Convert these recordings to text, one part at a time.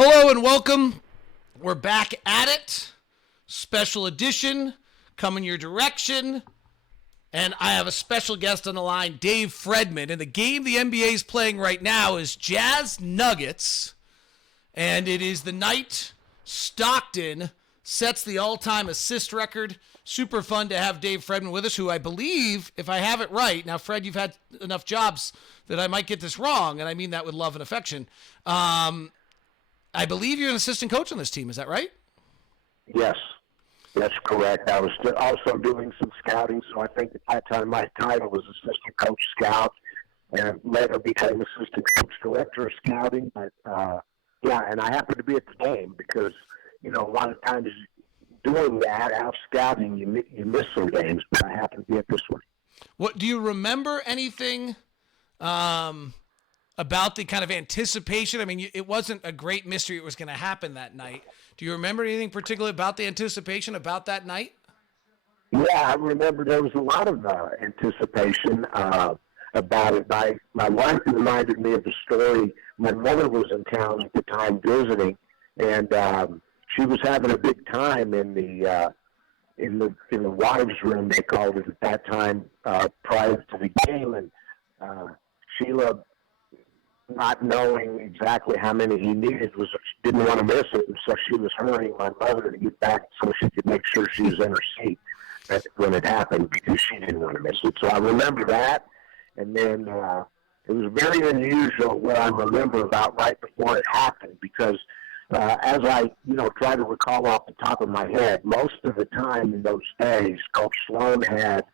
Hello and welcome. We're back at it. Special edition coming your direction. And I have a special guest on the line, Dave Fredman. And the game the NBA is playing right now is Jazz Nuggets. And it is the night Stockton sets the all-time assist record. Super fun to have Dave Fredman with us, who I believe, if I have it right, now, Fred, you've had enough jobs that I might get this wrong, and I mean that with love and affection. I believe you're an assistant coach on this team. Is that right? Yes, that's correct. I was also doing some scouting, so I think at that time my title was assistant coach scout, and later became assistant coach director of scouting. But and I happened to be at the game because a lot of times doing that out scouting, you miss some games. But I happened to be at this one. What do you remember? Anything? About the kind of anticipation? I mean, it wasn't a great mystery it was going to happen that night. Do you remember anything particular about the anticipation about that night? Yeah, I remember there was a lot of anticipation about it. My wife reminded me of the story. My mother was in town at the time visiting, and she was having a big time in the wives' room, they called it at that time, prior to the game, and Sheila, not knowing exactly how many he needed, didn't want to miss it, and so she was hurrying my mother to get back so she could make sure she was in her seat when it happened, because she didn't want to miss it. So I remember that, and then it was very unusual what I remember about right before it happened, because as I try to recall off the top of my head, most of the time in those days, Coach Sloan had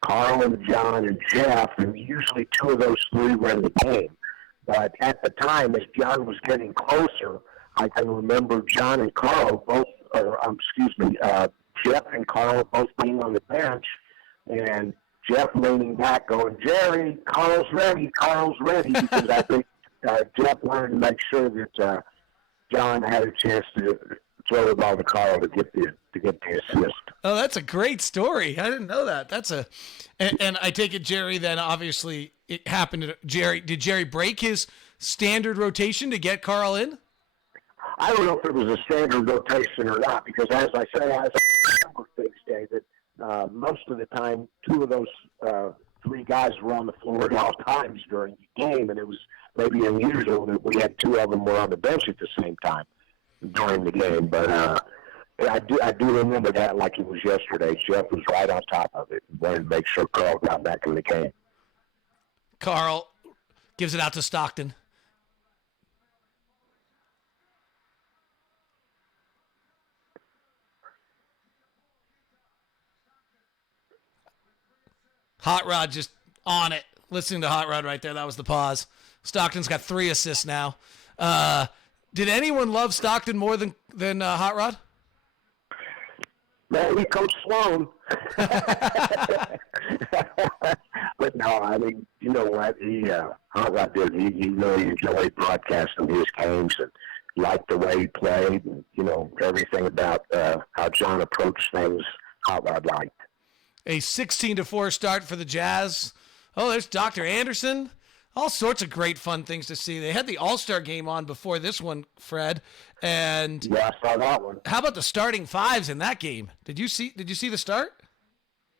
Carl and John and Jeff, and usually two of those three were in the game. But at the time, as John was getting closer, I can remember John and Carl Jeff and Carl both being on the bench, and Jeff leaning back going, "Jerry, Carl's ready, because I think Jeff wanted to make sure that John had a chance to throw the ball to Carl to get the assist." Oh, that's a great story. I didn't know that. And I take it Jerry then obviously it happened to Jerry. Did Jerry break his standard rotation to get Carl in? I don't know if it was a standard rotation or not, because as I say, as I remember things, David, most of the time, two of those three guys were on the floor at all times during the game, and it was maybe unusual that we had two of them were on the bench at the same time during the game. But I do remember that like it was yesterday. Jeff was right on top of it and wanted to make sure Carl got back in the game. Carl gives it out to Stockton. Hot Rod just on it. Listening to Hot Rod right there. That was the pause. Stockton's got 3 assists now. Did anyone love Stockton more than Hot Rod? Maybe Coach Sloan. But no, I mean, you know what? Hot Rod did. He really enjoyed broadcasting his games and liked the way he played, and everything about how John approached things. Hot Rod liked. A 16-4 start for the Jazz. Oh, there's Dr. Anderson. All sorts of great fun things to see. They had the All-Star game on before this one, Fred. And yeah, I saw that one. How about the starting fives in that game? Did you see the start?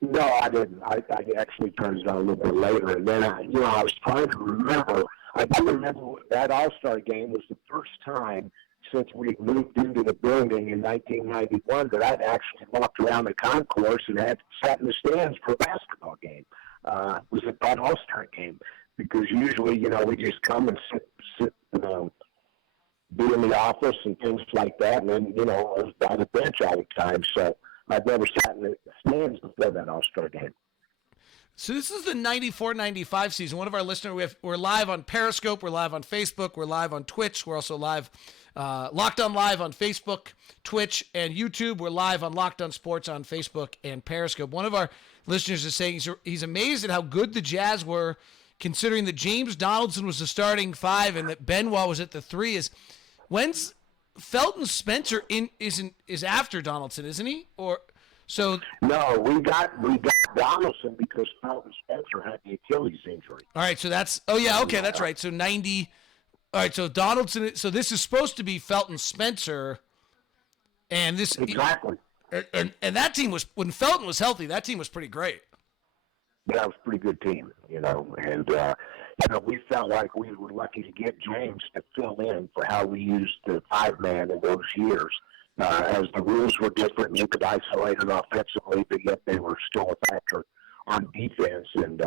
No, I didn't. I actually turned it on a little bit later, and then I was trying to remember. I do remember that All-Star game was the first time since we moved into the building in 1991 that I'd actually walked around the concourse and had sat in the stands for a basketball game. It was at that All-Star game, because usually, we just come and sit be in the office and things like that, and then, I was by the bench all the time, so I'd never sat in the stands before that All-Star game. So this is the 94-95 season. One of our listeners, we're live on Periscope, we're live on Facebook, we're live on Twitch, we're also live, Locked On Live on Facebook, Twitch, and YouTube. We're live on Locked On Sports on Facebook and Periscope. One of our listeners is saying he's amazed at how good the Jazz were, considering that James Donaldson was the starting 5 and that Benoit was at the 3. When's Felton Spencer is after Donaldson, isn't he? Or so? No, we got Donaldson because Felton Spencer had the Achilles injury. All right, so that's okay, that's right. So 90. All right, so Donaldson. So this is supposed to be Felton Spencer, and this Exactly. and that team was when Felton was healthy. That team was pretty great. That was a pretty good team, and we felt like we were lucky to get James to fill in for how we used the 5-man in those years. As the rules were different, you could isolate it offensively, but yet they were still a factor on defense, and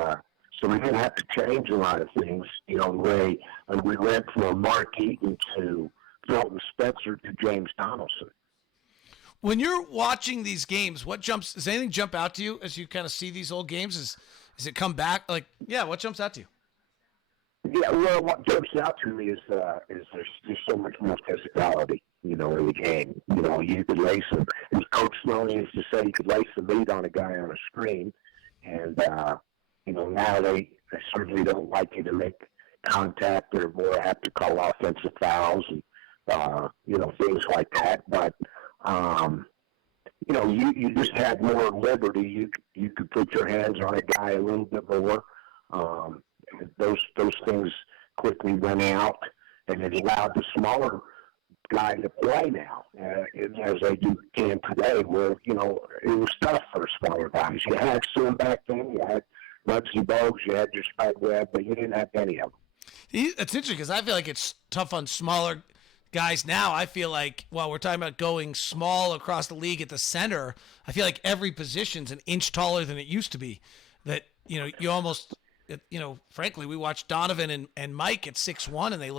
so we didn't have to change a lot of things. The way we went from Mark Eaton to Felton Spencer to James Donaldson. When you're watching these games, does anything jump out to you as you kind of see these old games? Does it come back? What jumps out to you? Yeah, well, what jumps out to me is there's just so much more physicality, in the game. You could lace them, as Coach Sloan used to say, you could lace the meat on a guy on a screen, and now they certainly don't like you to make contact. They're more apt to call offensive fouls and things like that. But you just had more liberty. You could put your hands on a guy a little bit more. Those things quickly went out, and it allowed the smaller guy to play now, as they can today, where, it was tough for smaller guys. You had some back then, you had Muggsy Bogues, you had your Spike Webb, but you didn't have any of them. It's interesting because I feel like it's tough on smaller guys now. I feel like while we're talking about going small across the league at the center, I feel like every position's an inch taller than it used to be. That, you almost... frankly, we watch Donovan and Mike at 6'1", and they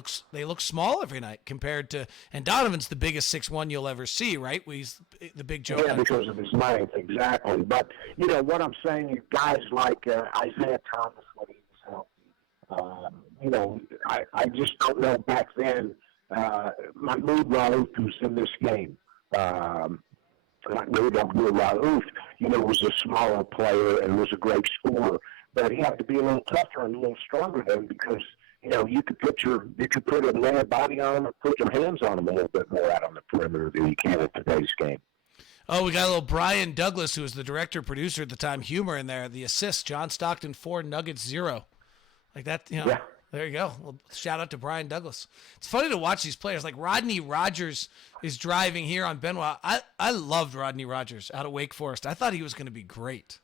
look small every night compared to. And Donovan's the biggest 6'1" you'll ever see, right? He's the big joke. Yeah, because of his length, exactly. But what I'm saying, guys like Isaiah Thomas when he was healthy. I just don't know back then. Mahmoud Raouf was in this game. Mahmoud Raouf, was a smaller player and was a great scorer. But he had to be a little tougher and a little stronger than because, you could put a man body on him or put your hands on him a little bit more out on the perimeter than you can in today's game. Oh, we got a little Brian Douglas, who was the director producer at the time, humor in there. The assist, John Stockton 4, Nuggets 0. Like that, Yeah. There you go. Well, shout out to Brian Douglas. It's funny to watch these players. Like Rodney Rogers is driving here on Benoit. I loved Rodney Rogers out of Wake Forest. I thought he was going to be great.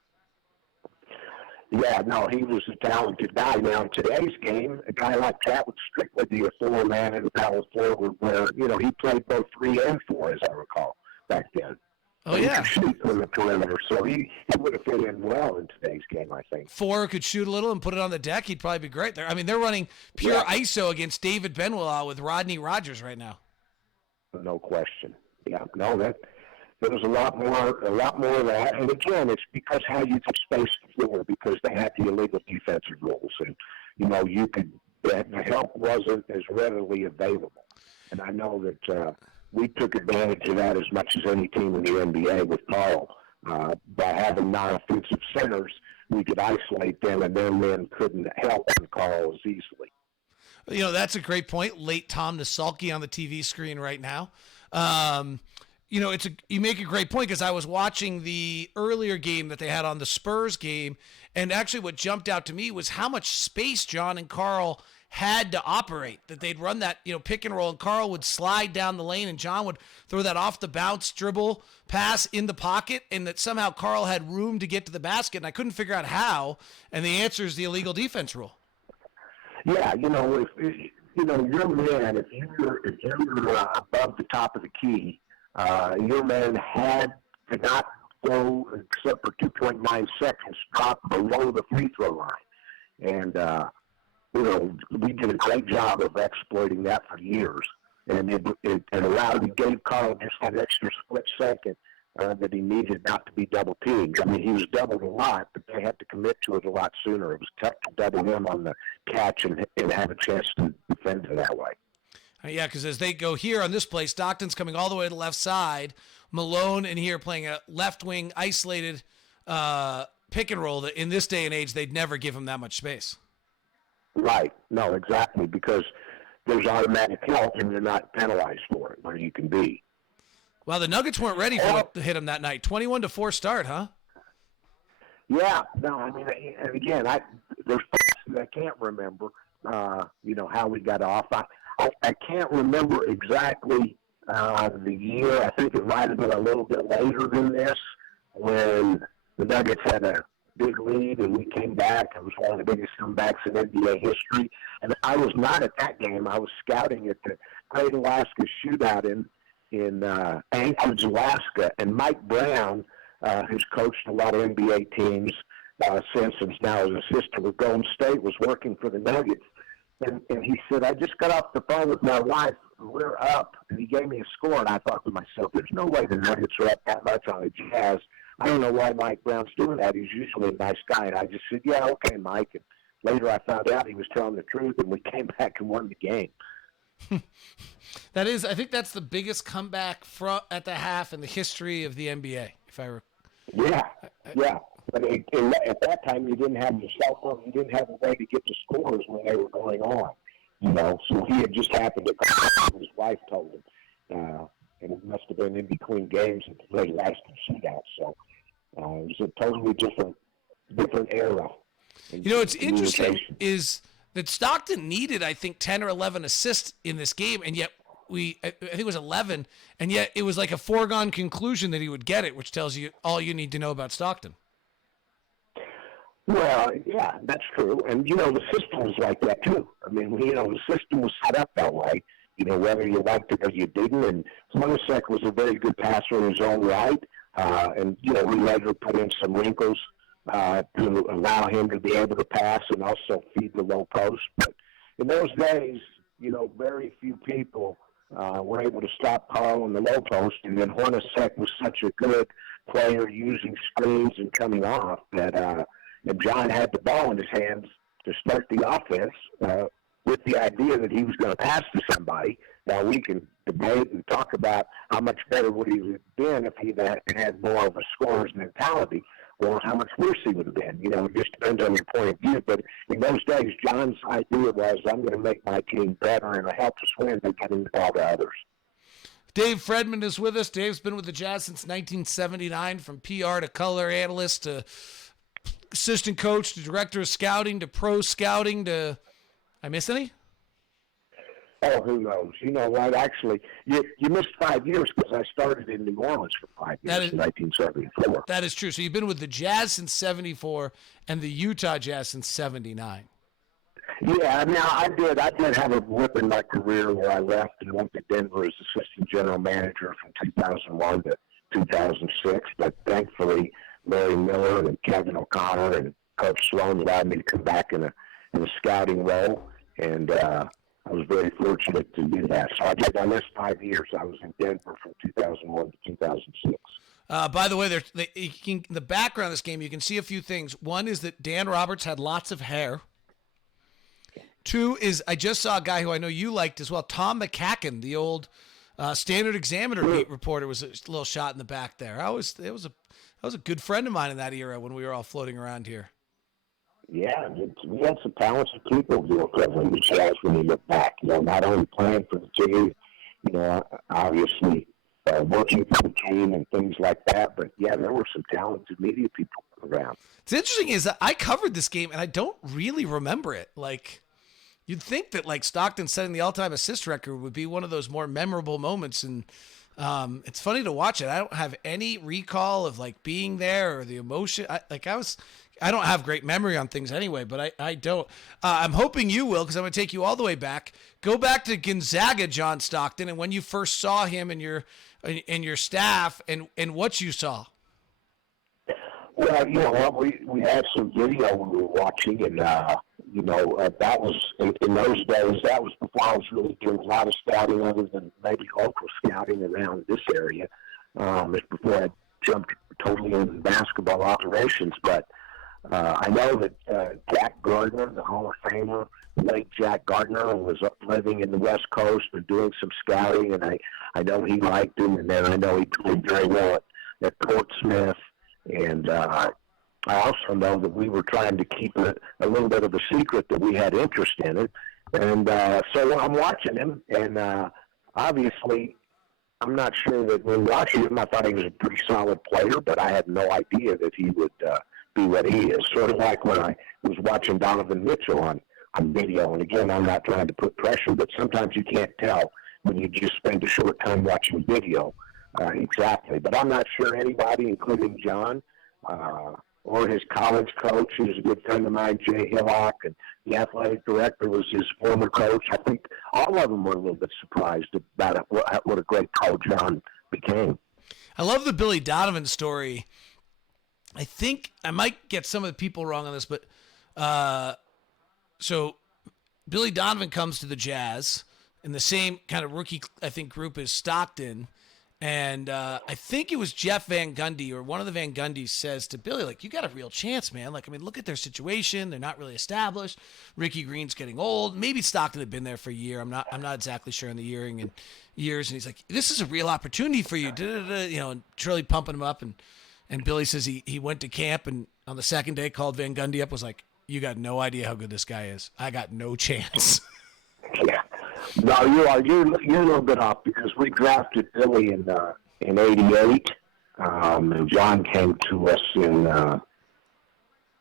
Yeah, no, he was a talented guy. Now, in today's game, a guy like that would strictly be a 4-man and a power forward where, he played both 3 and 4, as I recall, back then. Oh, yeah. He could shoot from the perimeter, so he would have fit in well in today's game, I think. 4 could shoot a little and put it on the deck. He'd probably be great there. I mean, they're running pure ISO against David Benoit with Rodney Rogers right now. No question. Yeah, no, there was a lot more of that. And again, it's because how you could space the floor because they had the illegal defensive rules. And, the help wasn't as readily available. And I know that we took advantage of that as much as any team in the NBA with Carl. By having non-offensive centers, we could isolate them, and their men couldn't help Carl as easily. That's a great point. Late Tom Nasalki on the TV screen right now. You make a great point because I was watching the earlier game that they had on the Spurs game, and actually what jumped out to me was how much space John and Carl had to operate, that they'd run that, pick and roll, and Carl would slide down the lane, and John would throw that off the bounce dribble pass in the pocket, and that somehow Carl had room to get to the basket, and I couldn't figure out how, and the answer is the illegal defense rule. Yeah, if your man, if you're above the top of the key, your man had to not go, except for 2.9 seconds, drop below the free throw line. And, we did a great job of exploiting that for years. And it gave Carl just that extra split second that he needed not to be double teamed. I mean, he was doubled a lot, but they had to commit to it a lot sooner. It was tough to double him on the catch and have a chance to defend it that way. Yeah, because as they go here on this play, Stockton's coming all the way to the left side. Malone in here playing a left wing isolated pick and roll that in this day and age, they'd never give him that much space. Right. No, exactly, because there's automatic help and you're not penalized for it where you can be. Well, the Nuggets weren't ready to hit him that night. 21-4 start, huh? Yeah. No, I mean, and again, there's parts that I can't remember, how we got off. I can't remember exactly the year. I think it might have been a little bit later than this when the Nuggets had a big lead and we came back. It was one of the biggest comebacks in NBA history. And I was not at that game. I was scouting at the Great Alaska Shootout in Anchorage, Alaska. And Mike Brown, who's coached a lot of NBA teams since and now is assistant with Golden State, was working for the Nuggets. And he said, I just got off the phone with my wife. We're up. And he gave me a score. And I thought to myself, there's no way the Nuggets are up that much on the Jazz. I don't know why Mike Brown's doing that. He's usually a nice guy. And I just said, yeah, okay, Mike. And later I found out he was telling the truth, and we came back and won the game. I think that's the biggest comeback at the half in the history of the NBA. Yeah. But at that time, you didn't have your cell phone. You didn't have a way to get the scores when they were going on. So he had just happened to call. His wife told him. And it must have been in between games at the late last shootout. So it was a totally different era. What's interesting is that Stockton needed, I think, 10 or 11 assists in this game, and yet I think it was 11, and yet it was like a foregone conclusion that he would get it, which tells you all you need to know about Stockton. Well, yeah, that's true. And, the system was like that, too. I mean, the system was set up that way, whether you liked it or you didn't. And Hornacek was a very good passer in his own right. And, we later put in some wrinkles to allow him to be able to pass and also feed the low post. But in those days, very few people were able to stop Carl in the low post. And then Hornacek was such a good player using screens and coming off that and John had the ball in his hands to start the offense with the idea that he was going to pass to somebody. Now, we can debate and talk about how much better would he have been if he had more of a scorer's mentality, or how much worse he would have been. It just depends on your point of view. But in those days, John's idea was, I'm going to make my team better, and it helps us win by getting the ball to others. Dave Fredman is with us. Dave's been with the Jazz since 1979, from PR to color analyst to assistant coach to director of scouting to pro scouting to – I miss any? Oh, who knows? You know what? Actually, you missed 5 years because I started in New Orleans for 5 years in 1974. That is true. So you've been with the Jazz since 74 and the Utah Jazz since 79. Yeah, now I did have a blip in my career where I left and went to Denver as assistant general manager from 2001 to 2006, but thankfully Larry Miller and Kevin O'Connor and Coach Sloan allowed me to come back in a scouting role, and I was very fortunate to do that. So I missed 5 years. I was in Denver from 2001 to 2006. By the way, in the background of this game, you can see a few things. One is that Dan Roberts had lots of hair. Two is I just saw a guy who I know you liked as well, Tom McCacken, the old Standard Examiner beat reporter, was a little shot in the back there. That was a good friend of mine in that era when we were all floating around here. Yeah, we had some talented people who were covering the Jazz when you look back. Not only playing for the team, obviously working for the team and things like that. But yeah, there were some talented media people around. It's interesting is that I covered this game and I don't really remember it. Like, you'd think that like Stockton setting the all-time assist record would be one of those more memorable moments, and it's funny to watch it. I don't have any recall of like being there or the emotion. I don't have great memory on things anyway, but I don't. I'm hoping you will, because I'm going to take you all the way back. Go back to Gonzaga, John Stockton, and when you first saw him and your staff, and what you saw. Well, we had some video we were watching, and that was in those days. That was before I was really doing a lot of scouting, other than maybe local scouting around this area. It's before I jumped totally into basketball operations, but. I know that Jack Gardner, the Hall of Famer, late Jack Gardner, was living in the West Coast and doing some scouting, and I know he liked him, and then I know he played very well at Portsmouth, and I also know that we were trying to keep a little bit of a secret that we had interest in it, and so I'm watching him, and obviously I'm not sure that when watching him I thought he was a pretty solid player, but I had no idea that he would be what he is. Sort of like when I was watching Donovan Mitchell on on video. And again, I'm not trying to put pressure, but sometimes you can't tell when you just spend a short time watching video exactly. But I'm not sure anybody, including John, or his college coach, who's a good friend of mine, Jay Hillock, and the athletic director was his former coach. I think all of them were a little bit surprised about what a great coach John became. I love the Billy Donovan story. I think I might get some of the people wrong on this, but so Billy Donovan comes to the Jazz in the same kind of rookie, I think, group as Stockton. And I think it was Jeff Van Gundy or one of the Van Gundys says to Billy, like, you got a real chance, man. Like, I mean, look at their situation. They're not really established. Ricky Green's getting old. Maybe Stockton had been there for a year. I'm not exactly sure on the years. And he's like, this is a real opportunity for you. You know, and Shirley pumping him up. And Billy says he went to camp and on the second day called Van Gundy up, was like, you got no idea how good this guy is. I got no chance. Yeah. No, you are. You're a little bit off because we drafted Billy in '88, and John came to us in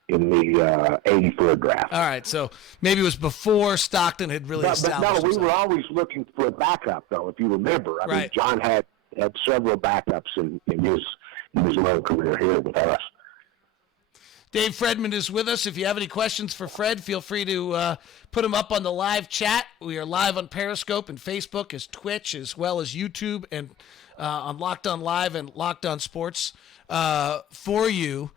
the '84 draft. All right, so maybe it was before Stockton had really established. But no, we were always looking for a backup, though. If you remember, I mean, John had several backups in his long career here with us. Dave Fredman is with us. If you have any questions for Fred, feel free to put them up on the live chat. We are live on Periscope and Facebook, as Twitch, as well as YouTube, and on Locked On Live and Locked On Sports for you.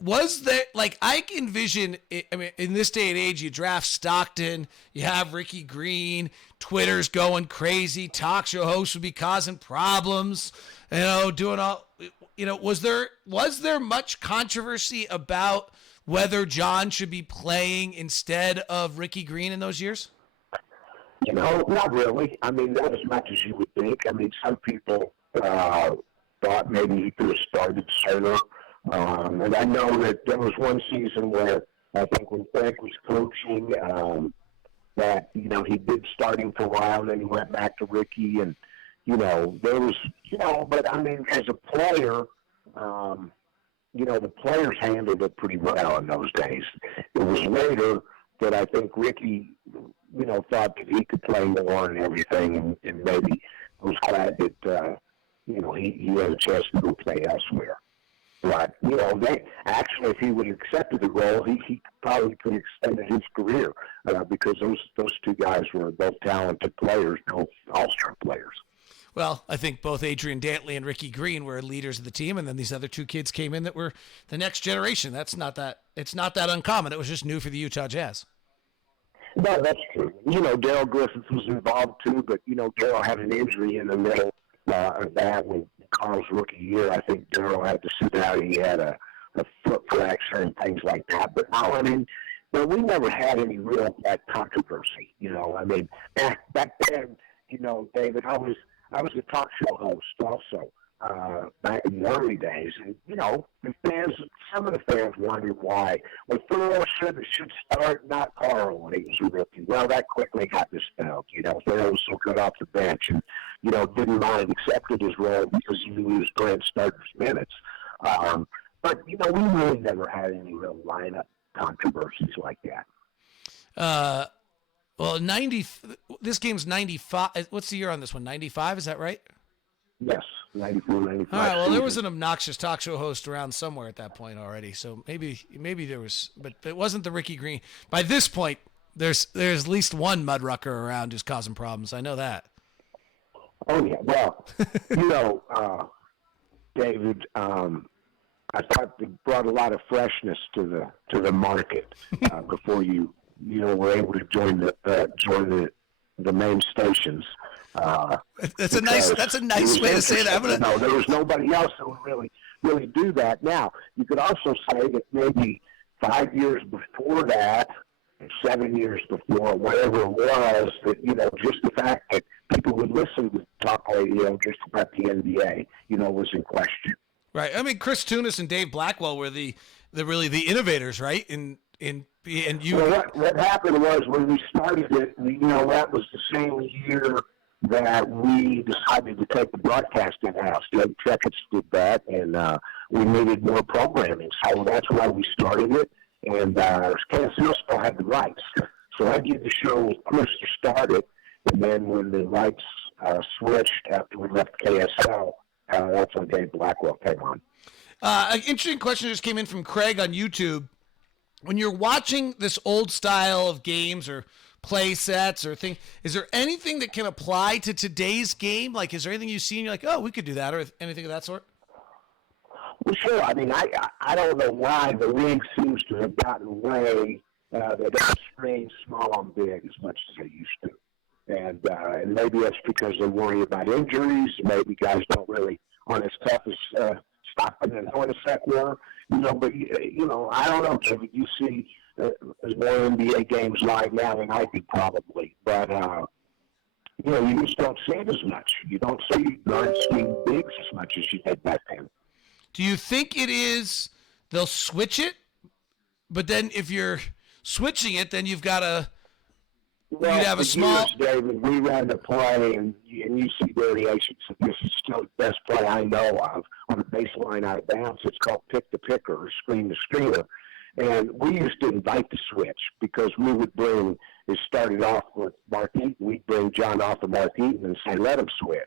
Was there, like, I envision, I mean, in this day and age, you draft Stockton, you have Ricky Green, Twitter's going crazy, talk show hosts would be causing problems, you know, doing all, you know, was there much controversy about whether John should be playing instead of Ricky Green in those years? You know, not really. I mean, not as much as you would think. I mean, some people thought maybe he could have started sooner. And I know that there was one season where I think when Frank was coaching, that, you know, he did starting for a while, and then he went back to Ricky, and, you know, there was, you know, but I mean, as a player, you know, the players handled it pretty well in those days. It was later that I think Ricky, you know, thought that he could play more and everything, and maybe was glad that, you know, he had a chance to go play elsewhere. But, you know, actually, if he would have accepted the role, he probably could have extended his career because those two guys were both talented players, both all-star players. Well, I think both Adrian Dantley and Ricky Green were leaders of the team, and then these other two kids came in that were the next generation. It's not that uncommon. It was just new for the Utah Jazz. No, that's true. You know, Darrell Griffith was involved too, but, you know, Darrell had an injury in the middle of that when Carl's rookie year. I think Darrell had to sit out. He had a foot fracture and things like that. But no, I mean, we never had any real controversy. You know, I mean, back then, you know, David, I was a talk show host also back in the early days, and you know, some of the fans wondered why. Well, Thoreau should start, not Carl, when he was a rookie. Well, that quickly got dispelled. You know, Thoreau was so good off the bench, and you know, didn't mind, accepted his role because he knew he was going to start his minutes. But you know, we really never had any real lineup controversies like that. Well, this game's 95. What's the year on this one? 95, is that right? Yes, 94, 95. All right, well, there was an obnoxious talk show host around somewhere at that point already, so maybe there was, but it wasn't the Ricky Green. By this point, there's at least one mudrucker around who's causing problems. I know that. Oh, yeah. Well, you know, David, I thought it brought a lot of freshness to the market before you know, were able to join the main stations. That's a nice way to say that. No, there was nobody else that would really do that. Now, you could also say that maybe 5 years before that, 7 years before, whatever it was, that, you know, just the fact that people would listen to talk radio just about the NBA, you know, was in question. Right. I mean, Chris Tunis and Dave Blackwell were the innovators, right? And you. Well, what happened was when we started it, you know, that was the same year that we decided to take the broadcast in-house. Dave Checketts did that, and we needed more programming. So that's why we started it. and KSL still had the rights. So I did the show with Chris to start it, and then when the rights switched after we left KSL, that's when Dave Blackwell came on. An interesting question just came in from Craig on YouTube. When you're watching this old style of games or play sets or things, is there anything that can apply to today's game? Like, is there anything you see and you're like, oh, we could do that, or anything of that sort? Well, sure. I mean, I don't know why the league seems to have gotten away. They don't screen small on big as much as they used to. And maybe that's because they worry about injuries. Maybe guys don't really aren't as tough as Stockton and Hornacek were. But I don't know, David. You see there's more NBA games live now than I do probably. But you just don't see it as much. You aren't seeing bigs as much as you did back then. Do you think it is they'll switch it, but then if you're switching it, then you've got to Well, you'd have a small. Years, David, we ran the play, and you see variations. This is still the best play I know of on a baseline out of bounds. It's called pick the picker or screen the screener. And we used to invite the switch because we would bring, it started off with Mark Eaton. We'd bring John off of Mark Eaton and say, let him switch.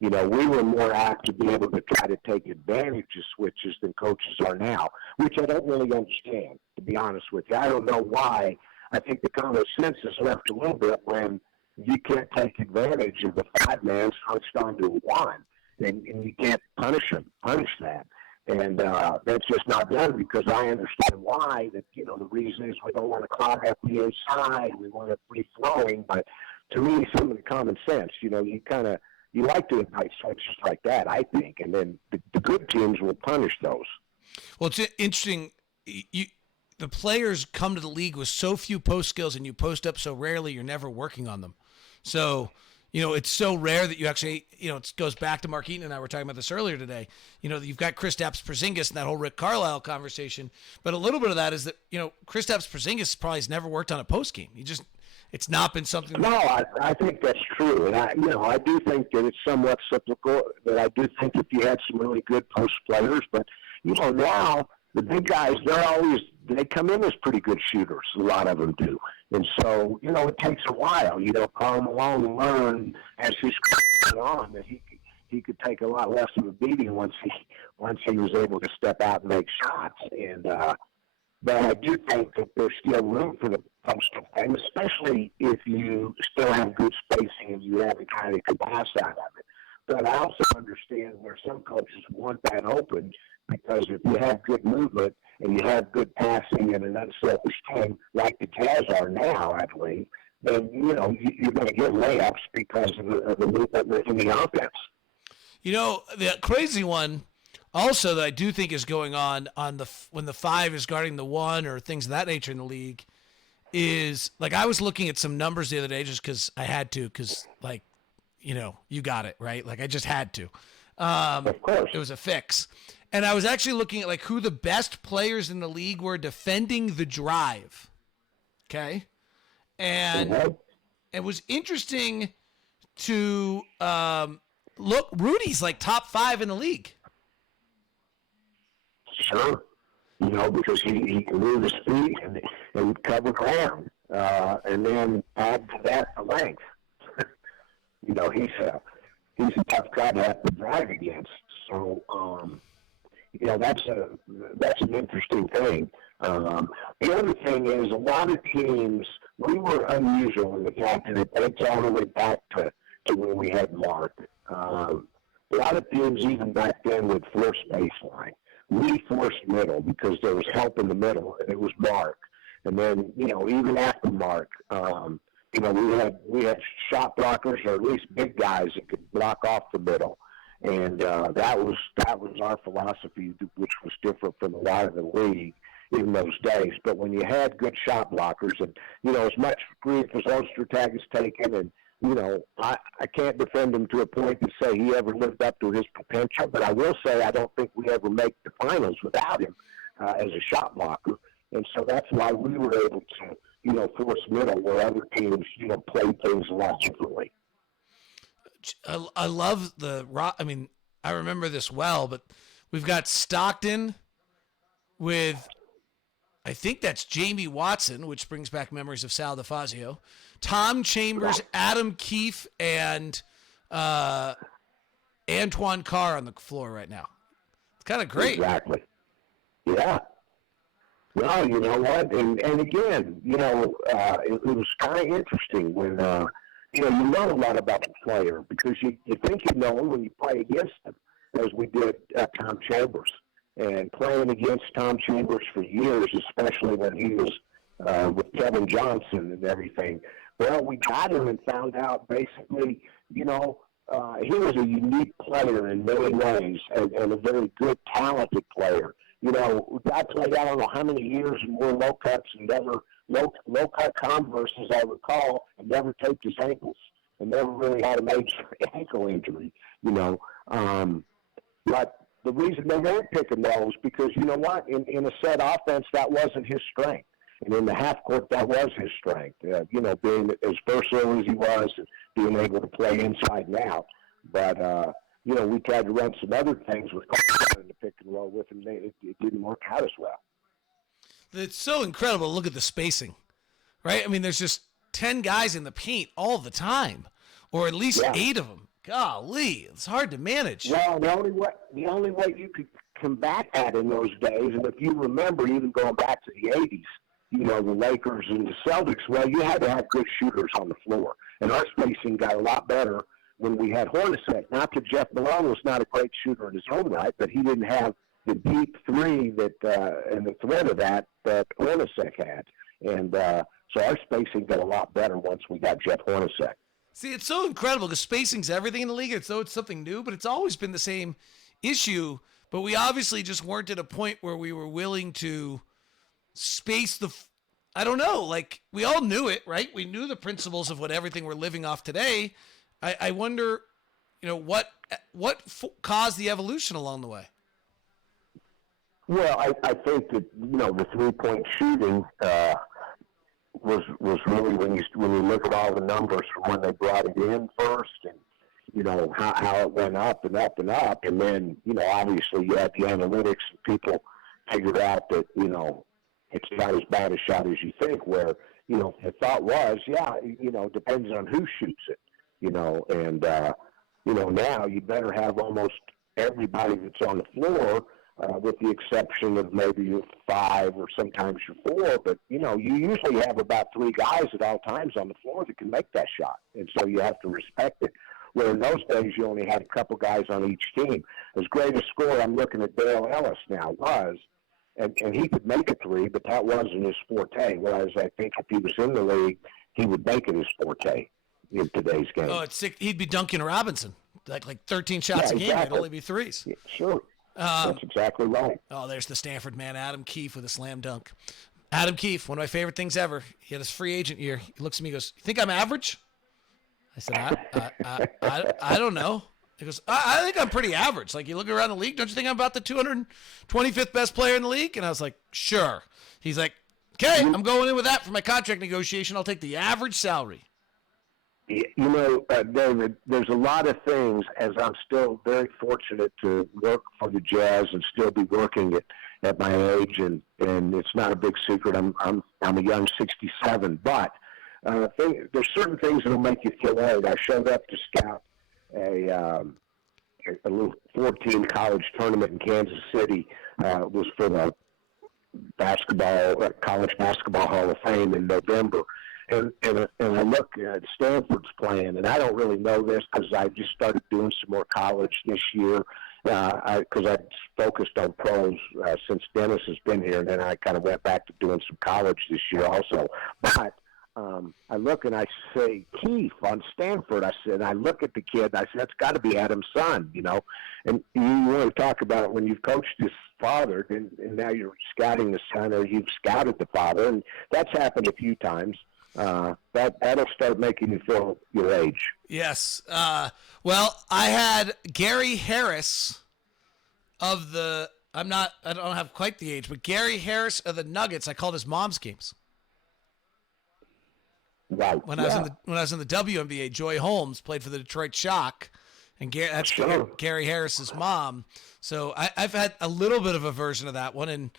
We were more apt to be able to try to take advantage of switches than coaches are now, which I don't really understand, to be honest with you. I don't know why. I think the common sense is left a little bit when you can't take advantage of the five-man switched onto one, and you can't punish that. And that's just not done because I understand why. That the reason is we don't want to clog up the inside. We want it free-flowing. But to me, some of the common sense, you like to invite switches like that, I think, and then the good teams will punish those. Well, it's interesting. The players come to the league with so few post skills, and you post up so rarely, you're never working on them. So, it's so rare that you actually, it goes back to Mark Eaton and I were talking about this earlier today. You've got Kristaps Porzingis and that whole Rick Carlisle conversation. But a little bit of that is that, Kristaps Porzingis probably has never worked on a post game. It's not been something. No, I think that's true, and I do think that it's somewhat cyclical. That I do think if you had some really good post players, but now the big guys, they come in as pretty good shooters. A lot of them do, and so it takes a while. Karl Malone learned as his career went on that he could take a lot less of a beating once he was able to step out and make shots, and. But I do think that there's still room for the postal game, especially if you still have good spacing and you have a guy that can pass out of it. But I also understand where some coaches want that open because if you have good movement and you have good passing and an unselfish team like the Jazz are now, I believe, then, you're going to get layups because of the movement in the offense. The crazy one also that I do think is going on when the five is guarding the one or things of that nature in the league is like I was looking at some numbers the other day just because I had to because you got it right like I just had to. Of course. It was a fix, and I was actually looking at like who the best players in the league were defending the drive. Okay, and it was interesting to look. Rudy's like top 5 in the league. Sure, because he can move his feet and cover ground, and then add to that the length. He's a tough guy to have to drive against. So, that's an interesting thing. The other thing is a lot of teams, we were unusual in the fact that it dates all the way back to when we had Mark. A lot of teams even back then would force baseline. We forced middle because there was help in the middle, and it was Mark. And then, even after Mark, we had shot blockers or at least big guys that could block off the middle, and that was our philosophy, which was different from a lot of the league in those days. But when you had good shot blockers, and as much grief as Ostertag has taken, and I can't defend him to a point to say he ever lived up to his potential, but I will say I don't think we ever make the finals without him as a shot blocker. And so that's why we were able to, force middle where other teams, played things a lot differently. I love I remember this well, but we've got Stockton with I think that's Jamie Watson, which brings back memories of Sal DeFazio. Tom Chambers, Adam Keefe, and Antoine Carr on the floor right now. It's kind of great. Exactly. Yeah. Well, you know what? And again, it was kind of interesting when, you learn a lot about the player because you think you know him when you play against him, as we did Tom Chambers. And playing against Tom Chambers for years, especially when he was with Kevin Johnson and everything, well, we got him and found out basically, he was a unique player in many ways and a very good, talented player. I played I don't know how many years and wore low cuts and never low cut Converse, as I recall, and never taped his ankles and never really had a major ankle injury. But the reason they weren't picking those because you know what, in a set offense that wasn't his strength, and in the half court that was his strength. Being as versatile as he was and being able to play inside and out. But we tried to run some other things with Carter in the pick and roll with him. It didn't work out as well. It's so incredible to look at the spacing, right? I mean, there's just 10 guys in the paint all the time, or at least 8 of them. Golly, it's hard to manage. Well, the only way you could combat that in those days, and if you remember, even going back to the 80s, the Lakers and the Celtics, well, you had to have good shooters on the floor. And our spacing got a lot better when we had Hornacek. Not that Jeff Malone was not a great shooter in his own right, but he didn't have the deep three that and the threat of that Hornacek had. And so our spacing got a lot better once we got Jeff Hornacek. See, it's so incredible because spacing's everything in the league. It's though it's something new, but it's always been the same issue. But we obviously just weren't at a point where we were willing to space I don't know, like we all knew it, right? We knew the principles of what everything we're living off today. I wonder, what caused the evolution along the way? Well, I think that, the 3-point shooting was really when you look at all the numbers from when they brought it in first and, how it went up and up and up. And then, obviously you had the analytics and people figured out that, it's not as bad a shot as you think where, the thought was, depends on who shoots it, and, now you better have almost everybody that's on the floor with the exception of maybe your 5 or sometimes your 4. But, you usually have about 3 guys at all times on the floor that can make that shot. And so you have to respect it. Where in those days you only had a couple guys on each team. As great a scorer I'm looking at Dale Ellis now was, and he could make a 3, but that wasn't his forte. Whereas I think if he was in the league, he would make it his forte in today's game. Oh, it's sick. He'd be Duncan Robinson, like 13 shots a game. It'd only be 3s. Yeah, sure. That's exactly right. Oh, there's the Stanford man, Adam Keefe, with a slam dunk. Adam Keefe, one of my favorite things ever. He had his free agent year. He looks at me and goes, "You think I'm average?" I said, I don't know. He goes, I think I'm pretty average. Like, you look around the league, don't you think I'm about the 225th best player in the league? And I was like, sure. He's like, okay, I'm going in with that for my contract negotiation. I'll take the average salary. David, there's a lot of things, as I'm still very fortunate to work for the Jazz and still be working at my age, and it's not a big secret. I'm a young 67, but there's certain things that'll make you feel old. I showed up to scout a little 14 college tournament in Kansas City. It was for the college basketball Hall of Fame in November. And I look at Stanford's playing, and I don't really know this because I just started doing some more college this year because I focused on pros since Dennis has been here, and then I kind of went back to doing some college this year also. But I look and I say, Keefe on Stanford. I look at the kid. I said, that's got to be Adam's son, And you want to talk about when you've coached his father, and now you're scouting the son, or you've scouted the father, and that's happened a few times. That'll start making you feel your age. Yes. Well, I had Gary Harris of the. I don't have quite the age, but Gary Harris of the Nuggets. I called his mom's games. Right. When I was in the WNBA, Joy Holmes played for the Detroit Shock, and that's Gary Harris's mom. So I've had a little bit of a version of that one, and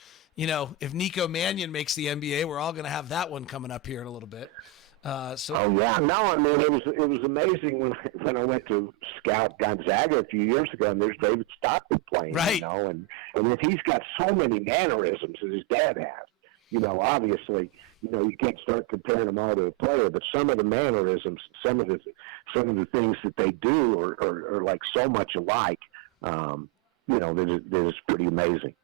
if Nico Mannion makes the NBA, we're all going to have that one coming up here in a little bit. Oh yeah, no, I mean it was amazing when I went to scout Gonzaga a few years ago, and there's David Stockton playing, right? And if he's got so many mannerisms as his dad has, obviously, you can't start comparing them all to a player, but some of the mannerisms, some of the things that they do are like so much alike, that is pretty amazing.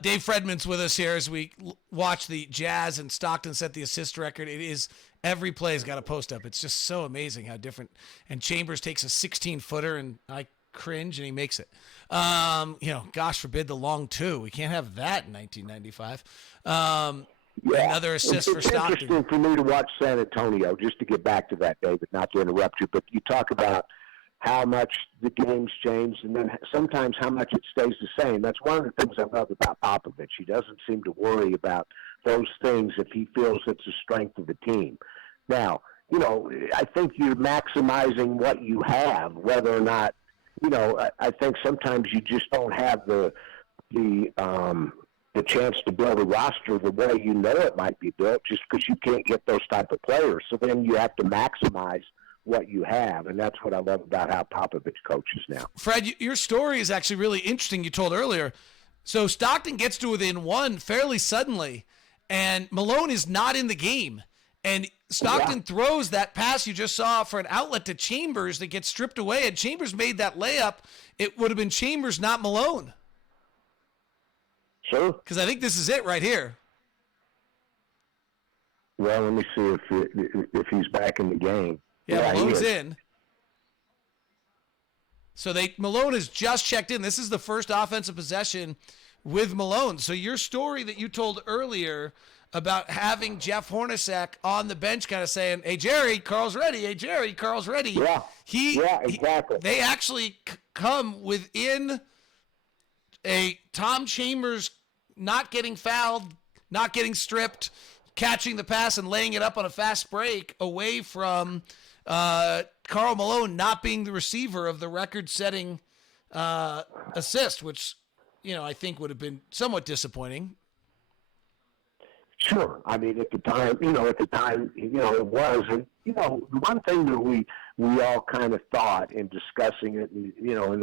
Dave Fredman's with us here as we watch the Jazz and Stockton set the assist record. It is every play's got a post up. It's just so amazing how different. And Chambers takes a 16-footer, and I cringe, and he makes it. Gosh forbid the long two. We can't have that in 1995. Another assist for Stockton. It's interesting for me to watch San Antonio, just to get back to that, David, not to interrupt you, but you talk about how much the game's changed, and then sometimes how much it stays the same. That's one of the things I love about Popovich. He doesn't seem to worry about those things if he feels it's the strength of the team. Now, I think you're maximizing what you have, whether or not, I think sometimes you just don't have the chance to build a roster the way it might be built, just because you can't get those type of players. So then you have to maximize what you have, and that's what I love about how Popovich coaches now. Fred, your story is actually really interesting. You told earlier. So Stockton gets to within one fairly suddenly, and Malone is not in the game. And Stockton throws that pass you just saw for an outlet to Chambers that gets stripped away, and Chambers made that layup. It would have been Chambers, not Malone. Sure. Because I think this is it right here. Well, let me see if he's back in the game. Yeah, Malone's in. So Malone has just checked in. This is the first offensive possession with Malone. So your story that you told earlier about having Jeff Hornacek on the bench kind of saying, hey, Jerry, Carl's ready. Hey, Jerry, Carl's ready. Yeah, exactly. They actually come within a Tom Chambers not getting fouled, not getting stripped, catching the pass and laying it up on a fast break away from Karl Malone not being the receiver of the record-setting assist, which, I think would have been somewhat disappointing. Sure. I mean, at the time, it was. And, one thing that we all kind of thought in discussing it, in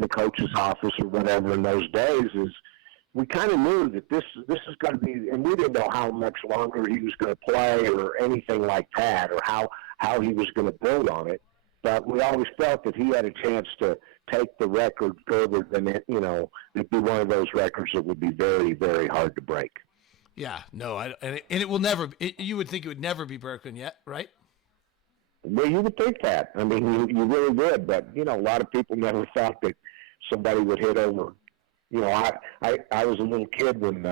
the coach's office or whatever in those days is we kind of knew that this is going to be, and we didn't know how much longer he was going to play or anything like that, or how he was going to build on it. But we always felt that he had a chance to take the record further than it, it'd be one of those records that would be very, very hard to break. Yeah, no, and it will never. You would think it would never be broken yet, right? Well, you would think that. I mean, you really would. But a lot of people never thought that somebody would hit over. I was a little kid when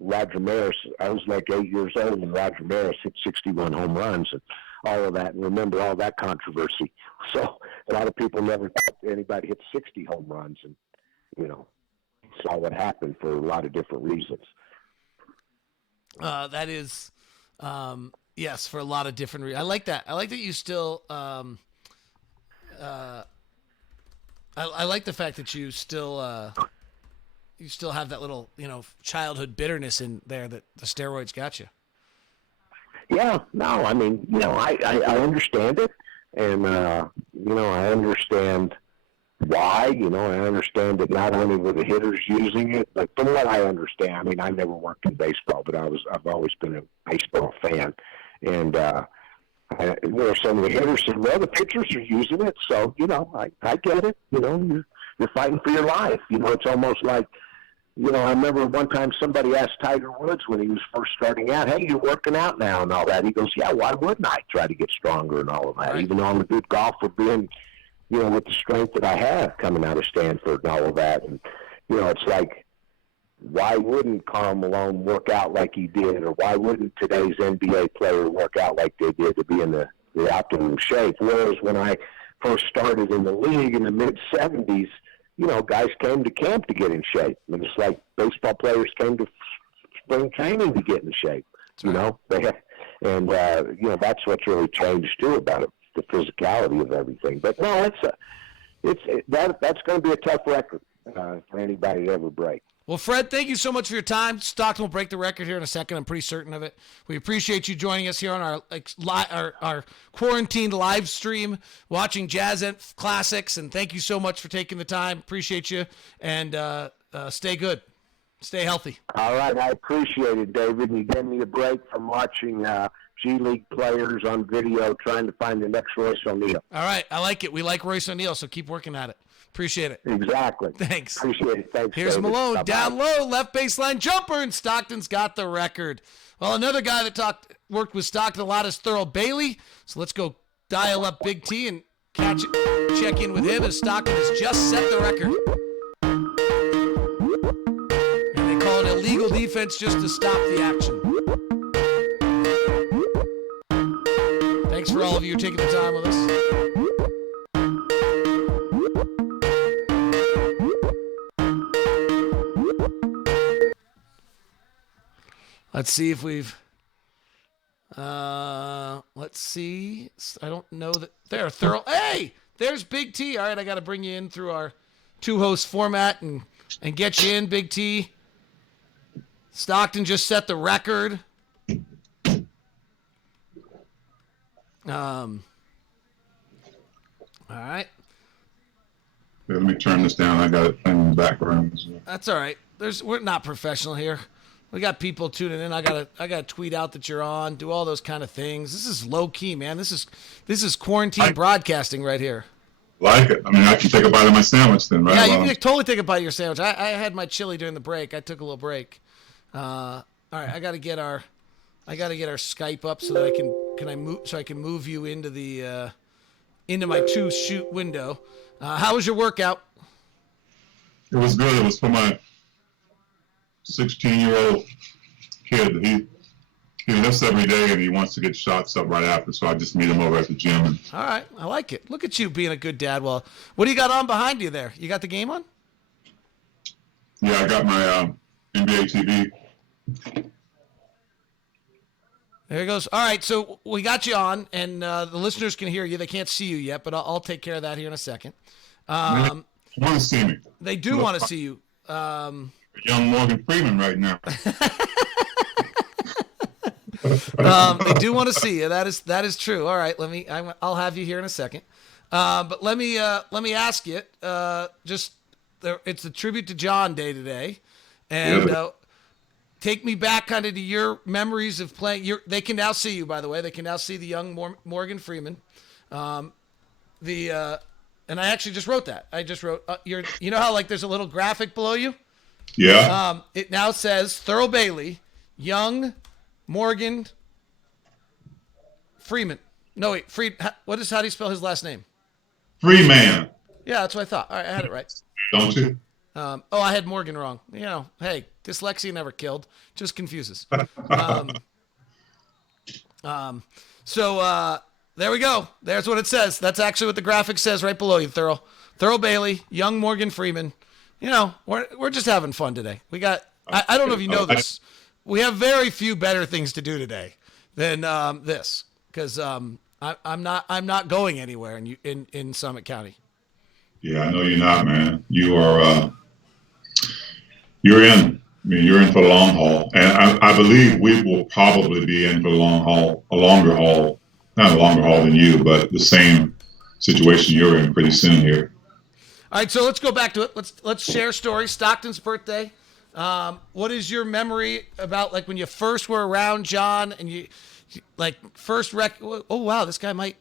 Roger Maris. I was like 8 years old when Roger Maris hit 61 home runs and all of that, and remember all that controversy. So a lot of people never thought anybody hit 60 home runs, and saw what happened for a lot of different reasons. That is, yes, for a lot of different reasons. I like that. I like that you still. I like the fact that you still have that little, childhood bitterness in there that the steroids got you. Yeah, no, I mean, I understand it, and I understand why. I understand that not only were the hitters using it, but from what I understand, I mean, I never worked in baseball, but I've always been a baseball fan, and some of the hitters said, well, the pitchers are using it, so I get it. You're fighting for your life. It's almost like. I remember one time somebody asked Tiger Woods when he was first starting out, hey, you're working out now and all that. He goes, yeah, why wouldn't I try to get stronger and all of that, right. Even though I'm a good golfer being, with the strength that I have coming out of Stanford and all of that. And, it's like, why wouldn't Karl Malone work out like he did, or why wouldn't today's NBA player work out like they did to be in the optimum shape? Whereas when I first started in the league in the mid-'70s, guys came to camp to get in shape. And it's like baseball players came to spring training to get in shape, that's what's really changed too about it, the physicality of everything. But no, that's going to be a tough record for anybody to ever break. Well, Fred, thank you so much for your time. Stockton will break the record here in a second. I'm pretty certain of it. We appreciate you joining us here on our quarantined live stream, watching Jazz Classics, and thank you so much for taking the time. Appreciate you, and stay good. Stay healthy. All right, I appreciate it, David. You gave me a break from watching G League players on video trying to find the next Royce O'Neal. All right, I like it. We like Royce O'Neal, so keep working at it. Appreciate it. Exactly. Thanks. Appreciate it. Thanks, Here's David. Malone, Bye-bye. down low, left baseline jumper, and Stockton's got the record. Well, another guy that worked with Stockton a lot is Thurl Bailey. So let's go dial up Big T and check in with him as Stockton has just set the record. And they call it illegal defense just to stop the action. Thanks for all of you taking the time with us. Let's see if we've. Let's see. I don't know that. There, Thurl. Hey, there's Big T. All right, I got to bring you in through our two-host format and get you in, Big T. Stockton just set the record. All right. Let me turn this down. I got it playing in the background. So. That's all right. We're not professional here. We got people tuning in. I gotta tweet out that you're on. Do all those kind of things. This is low key, man. This is quarantine broadcasting right here. Like it. I mean, I can take a bite of my sandwich then, right? Yeah, you can totally take a bite of your sandwich. I had my chili during the break. I took a little break. All right, I gotta get our Skype up so that I can move you into the into my 2-shoot window. How was your workout? It was good. It was for my 16-year-old kid. He lifts every day and he wants to get shots up right after, so I just meet him over at the gym. And all right, I like it. Look at you being a good dad. Well, what do you got on behind you there? You got the game on? yeah, I got my NBATV. There he goes. All right, so we got you on, and the listeners can hear you. They can't see you yet, but I'll take care of that here in a second. They want to see me. They do want to see you. Young Morgan Freeman right now. They do want to see you. That is true. All right, I'll have you here in a second. But let me ask you. It's a tribute to John Day today, and take me back kind of to your memories of playing. They can now see you, by the way. They can now see the young Morgan Freeman. And I actually just wrote that. I just wrote you know how like there's a little graphic below you. Yeah. It now says Thurl Bailey, young Morgan Freeman. No, wait, how do you spell his last name? Freeman. Yeah, that's what I thought. All right, I had it right. Don't you? I had Morgan wrong. You know, hey, dyslexia never killed, just confuses. So there we go. There's what it says. That's actually what the graphic says right below you, Thurl. Thurl Bailey, young Morgan Freeman. You know, we're just having fun today. We got. I don't know if you know this. We have very few better things to do today than this, because I'm not going anywhere in Summit County. Yeah, I know you're not, man. You are. You're in. I mean, you're in for the long haul, and I believe we will probably be in for the long haul, a longer haul, not a longer haul than you, but the same situation you're in pretty soon here. All right, so let's go back to it. Let's share stories. Stockton's birthday. What is your memory about like when you first were around John and you like first oh wow, this guy might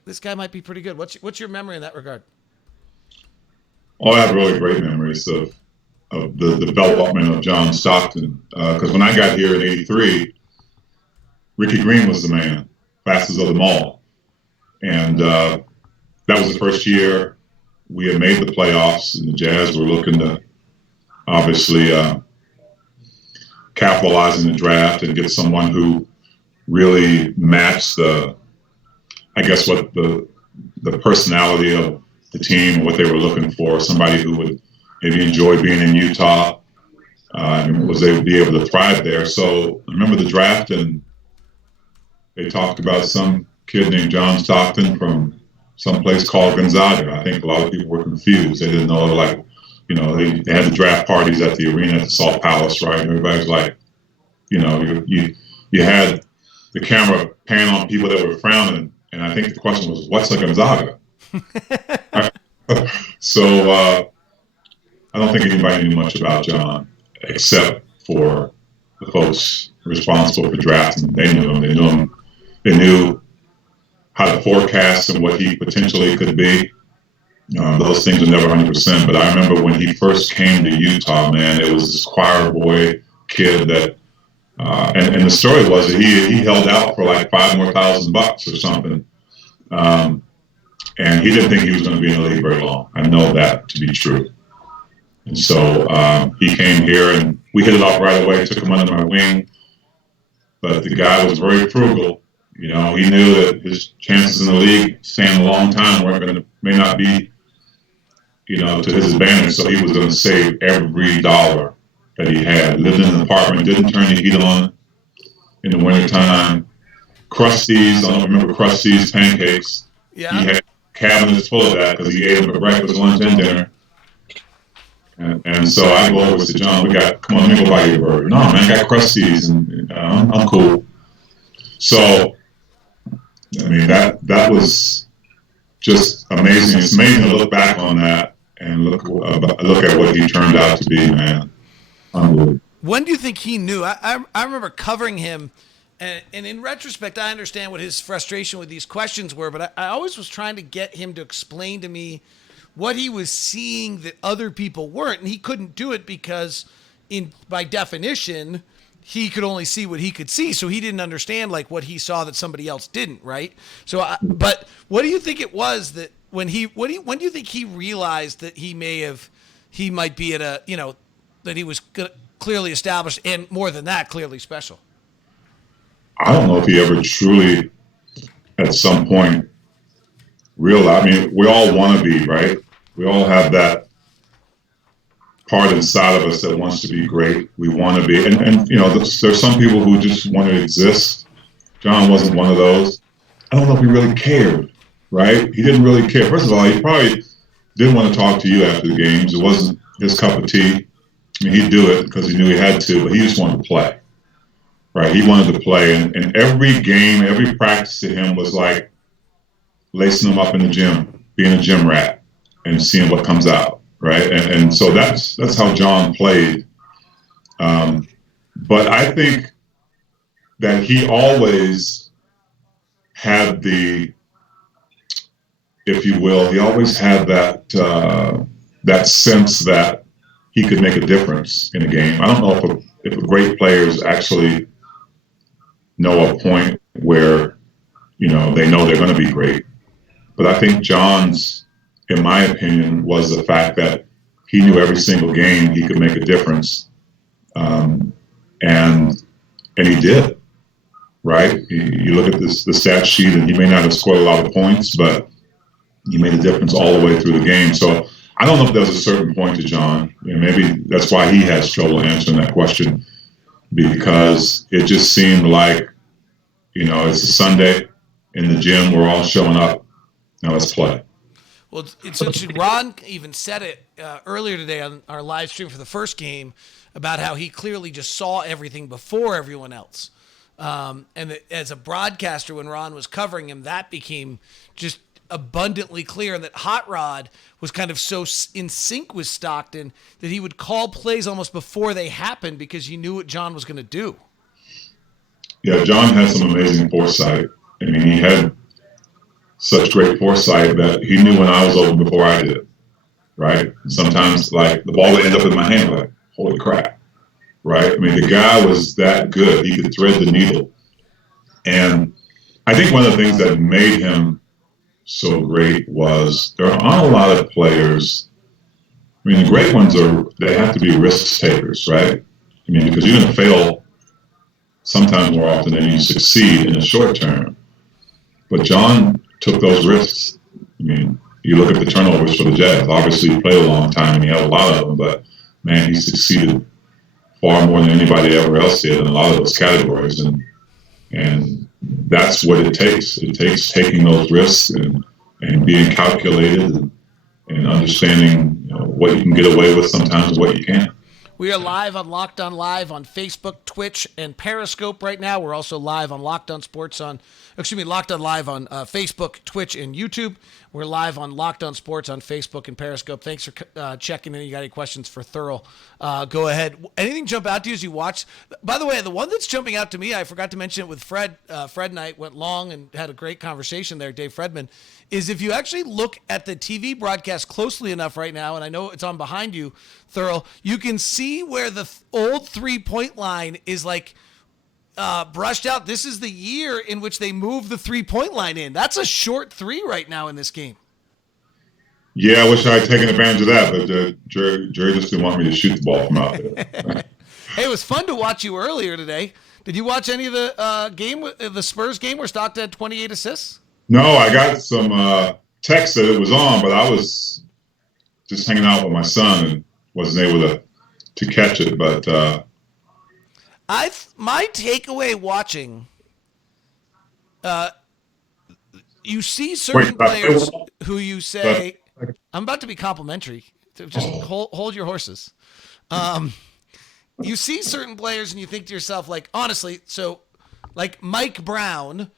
be pretty good. What's your memory in that regard? Oh, I have really great memories of the development of John Stockton. Because when I got here in '83, Ricky Green was the man, fastest of them all, and that was the first year we had made the playoffs, and the Jazz were looking to obviously capitalize in the draft and get someone who really matched what the personality of the team and what they were looking for. Somebody who would maybe enjoy being in Utah and was able to be able to thrive there. So I remember the draft, and they talked about some kid named John Stockton from some place called Gonzaga. I think a lot of people were confused. They didn't know like they had the draft parties at the arena at the Salt Palace, right? And everybody's like, you had the camera pan on people that were frowning, and I think the question was, what's a Gonzaga? So I don't think anybody knew much about John except for the folks responsible for drafting. They knew him. They knew him. They knew how to forecast and what he potentially could be. Those things are never 100%. But I remember when he first came to Utah, man, it was this choir boy kid that, and the story was that he held out for like $5,000 more or something. And he didn't think he was going to be in the league very long. I know that to be true. And so he came here and we hit it off right away, took him under my wing. But the guy was very frugal. He knew that his chances in the league staying a long time may not be, to his advantage. So he was going to save every dollar that he had. Lived in an apartment, didn't turn the heat on in the wintertime. Krusty's, I don't remember Krusty's pancakes. Yeah. He had cabinets full of that because he ate them for breakfast, lunch, and dinner. And so I go over to John, come on, let me go buy you a burger. No, man, I got Krusty's, and I'm cool. So, I mean, that was just amazing. It's amazing to look back on that and look at what he turned out to be, man. Unbelievable. When do you think he knew? I remember covering him, and in retrospect, I understand what his frustration with these questions were, but I always was trying to get him to explain to me what he was seeing that other people weren't, and he couldn't do it because, by definition, he could only see what he could see, so he didn't understand like what he saw that somebody else didn't, right? So, but what do you think it was that when do you think he realized that he might be at a, that he was clearly established and more than that, clearly special? I don't know if he ever truly, at some point, realized. I mean, we all want to be, right? We all have that part inside of us that wants to be great. We want to be, and there's some people who just want to exist. John wasn't one of those. I don't know if he really cared, right? He didn't really care. First of all, he probably didn't want to talk to you after the games. It wasn't his cup of tea. I mean, he'd do it because he knew he had to, but he just wanted to play, right? He wanted to play, and every game, every practice to him was like lacing him up in the gym, being a gym rat, and seeing what comes out, right? And so that's how John played. But I think that he always had the, if you will, he always had that sense that he could make a difference in a game. I don't know if a great players actually know a point where, they know they're going to be great. But I think John's, in my opinion, was the fact that he knew every single game he could make a difference. And he did, right? You look at the stat sheet, and he may not have scored a lot of points, but he made a difference all the way through the game. So I don't know if there's a certain point to John. Maybe that's why he has trouble answering that question, because it just seemed like, it's a Sunday in the gym, we're all showing up. Now let's play. Well, it's interesting. Ron even said it earlier today on our live stream for the first game about how he clearly just saw everything before everyone else. And as a broadcaster, when Ron was covering him, that became just abundantly clear, and that Hot Rod was kind of so in sync with Stockton that he would call plays almost before they happened because he knew what John was going to do. Yeah, John had some amazing foresight. I mean, he had such great foresight that he knew when I was open before I did, right? Sometimes, like, the ball would end up in my hand, like, holy crap, right? I mean, the guy was that good. He could thread the needle. And I think one of the things that made him so great was there aren't a lot of players. I mean, the great ones they have to be risk takers, right? I mean, because you're going to fail sometimes more often than you succeed in the short term. But John took those risks. I mean, you look at the turnovers for the Jazz. Obviously, he played a long time and he had a lot of them, but man, he succeeded far more than anybody ever else did in a lot of those categories. And that's what it takes. It takes taking those risks and being calculated and understanding what you can get away with sometimes and what you can't. We are live on Locked On Live on Facebook, Twitch, and Periscope right now. We're also live on Locked On Live on Facebook, Twitch, and YouTube. We're live on Locked On Sports on Facebook and Periscope. Thanks for checking in. You got any questions for Thurl? Go ahead. Anything jump out to you as you watch? By the way, the one that's jumping out to me, I forgot to mention it with Fred. Fred and I went long and had a great conversation there, Dave Fredman, is if you actually look at the TV broadcast closely enough right now, and I know it's on behind you, Thurl, you can see where the old three-point line is like brushed out. This is the year in which they moved the three-point line in. That's a short three right now in this game. Yeah, I wish I had taken advantage of that, but Jerry just didn't want me to shoot the ball from out there. Hey, it was fun to watch you earlier today. Did you watch any of the Spurs game where Stockton had 28 assists? No, I got some text that it was on, but I was just hanging out with my son and wasn't able to catch it. But my takeaway watching, you see certain players who you say, I'm about to be complimentary. Just hold your horses. You see certain players and you think to yourself, like, honestly, so like Mike Brown,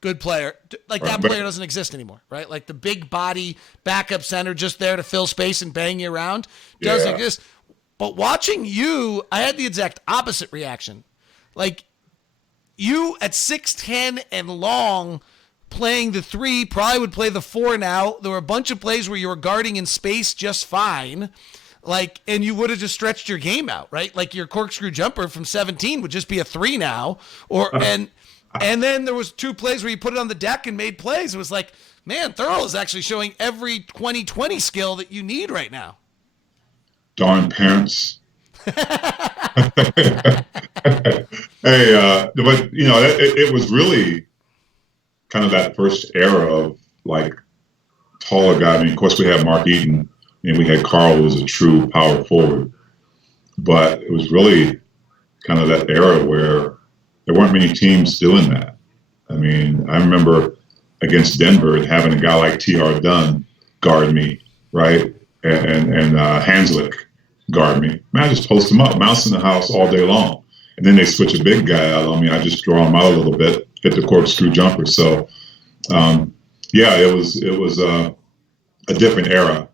good player, like that player doesn't exist anymore, right? Like the big body backup center just there to fill space and bang you around doesn't exist. But watching you, I had the exact opposite reaction. Like you at 6'10" and long playing the three, probably would play the four now. There were a bunch of plays where you were guarding in space just fine. Like, and you would have just stretched your game out, right? Like your corkscrew jumper from 17 would just be a three now. And then there was two plays where you put it on the deck and made plays. It was like, man, Thurl is actually showing every 2020 skill that you need right now. Darn parents. Hey, but it was really kind of that first era of like taller guy. I mean, of course we had Mark Eaton and we had Carl, who was a true power forward, but it was really kind of that era where there weren't many teams doing that. I mean, I remember against Denver having a guy like T.R. Dunn guard me, right? And Hanslick guard me. Man, I just post him up, mouse in the house all day long. And then they switch a big guy out on me. I just draw him out a little bit, hit the corkscrew jumper. So, it was a different era.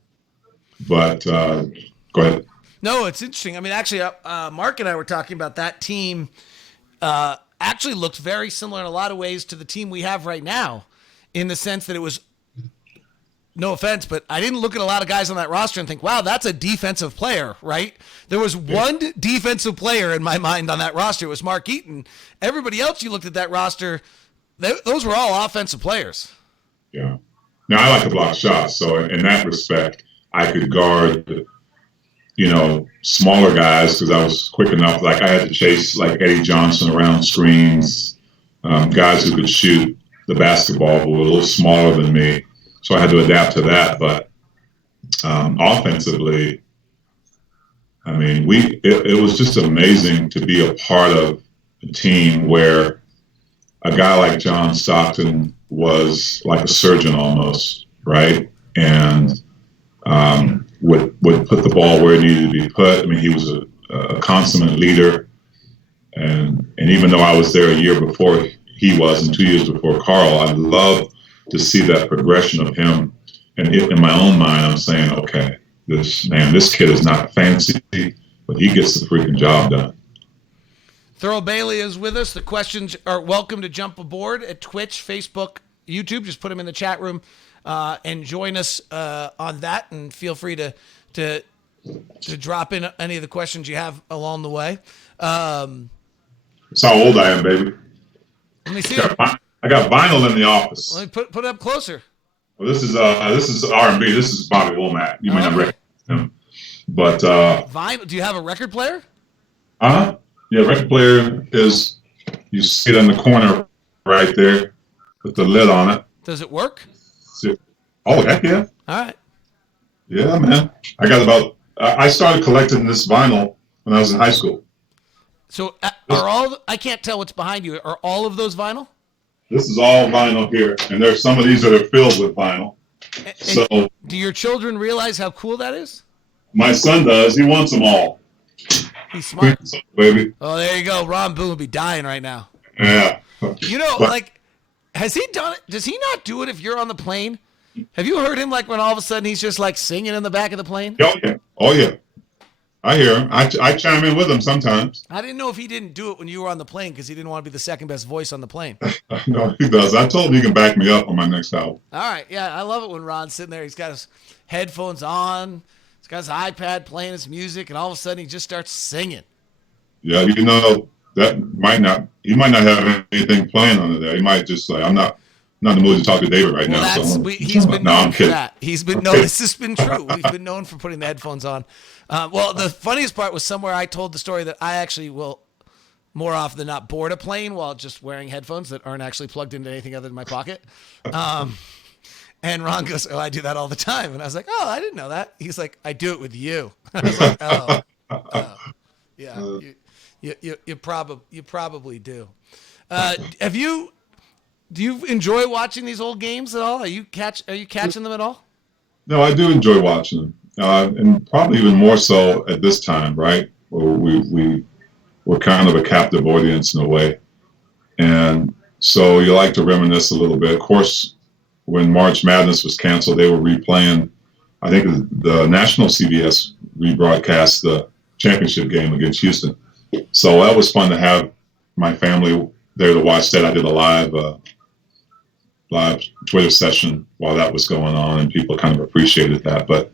But go ahead. No, it's interesting. I mean, actually, Mark and I were talking about that team. Actually looked very similar in a lot of ways to the team we have right now, in the sense that it was, no offense, but I didn't look at a lot of guys on that roster and think, wow, that's a defensive player, right? There was one defensive player in my mind on that roster. It was Mark Eaton. Everybody else, you looked at that roster, those were all offensive players. Yeah. Now, I like to block shots, so in that respect, I could guard smaller guys because I was quick enough. Like I had to chase like Eddie Johnson around screens, guys who could shoot the basketball who were a little smaller than me. So I had to adapt to that. But offensively, I mean, it was just amazing to be a part of a team where a guy like John Stockton was like a surgeon almost, right? And would put the ball where it needed to be put. I mean, he was a consummate leader. And even though I was there a year before he was and 2 years before Carl, I love to see that progression of him. And in my own mind, I'm saying, okay, this kid is not fancy, but he gets the freaking job done. Thurl Bailey is with us. The questions are welcome to jump aboard at Twitch, Facebook, YouTube. Just put them in the chat room. And join us on that, and feel free to drop in any of the questions you have along the way. That's how old I am, baby. Let me see it. I got vinyl in the office. Let me put it up closer. Well, this is R&B. This is Bobby Womack. You may not recognize him, but vinyl. Do you have a record player? Yeah, record player is, you see it in the corner right there with the lid on it. Does it work? Oh, heck yeah. All right. Yeah, man. I started collecting this vinyl when I was in high school. So I can't tell what's behind you. Are all of those vinyl? This is all vinyl here. And there's some of these that are filled with vinyl. So do your children realize how cool that is? My son does. He wants them all. He's smart. Baby. Oh, there you go. Ron Boone would be dying right now. Yeah. You know, But- like, has he done it? Does he not do it if you're on the plane? Have you heard him, like, when all of a sudden he's just, like, singing in the back of the plane? Oh, yeah. Oh, yeah. I hear him. I chime in with him sometimes. I didn't know if he didn't do it when you were on the plane because he didn't want to be the second best voice on the plane. No, he does. I told him he can back me up on my next album. All right. Yeah, I love it when Ron's sitting there. He's got his headphones on. He's got his iPad playing his music, and all of a sudden he just starts singing. Yeah, that he might not have anything playing under there. He might just say, I'm not in the mood to talk to David right now. He's been known for that. He's been known. kidding. This has been true. He's been known for putting the headphones on. Well, the funniest part was somewhere I told the story that I actually will more often than not board a plane while just wearing headphones that aren't actually plugged into anything other than my pocket. And Ron goes, "Oh, I do that all the time." And I was like, "Oh, I didn't know that." He's like, "I do it with you." I was like, "Oh, yeah, you probably do." Do you enjoy watching these old games at all? Are you catching them at all? No, I do enjoy watching them, and probably even more so at this time, right? Where we're kind of a captive audience in a way, and so you like to reminisce a little bit. Of course, when March Madness was canceled, they were replaying. I think the national CBS rebroadcast the championship game against Houston, so that was fun to have my family there to watch that. I did a live Twitter session while that was going on, and people kind of appreciated that. But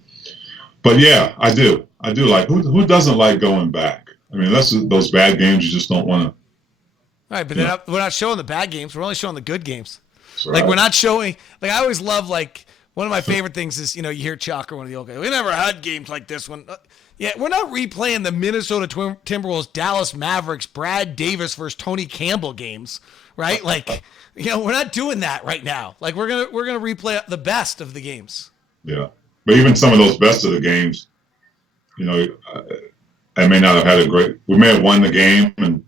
yeah, I do like, who doesn't like going back? I mean, that's those bad games you just don't want to. All right, but we're not showing the bad games. We're only showing the good games. Right. Like, we're not showing. Like, I always love, like, one of my favorite things is, you hear Chalk or one of the old guys. We never had games like this one. Yeah, we're not replaying the Minnesota Timberwolves, Dallas Mavericks, Brad Davis versus Tony Campbell games, right? Like, we're not doing that right now. Like, we're gonna replay the best of the games. Yeah, but even some of those best of the games, I may not have had we may have won the game, and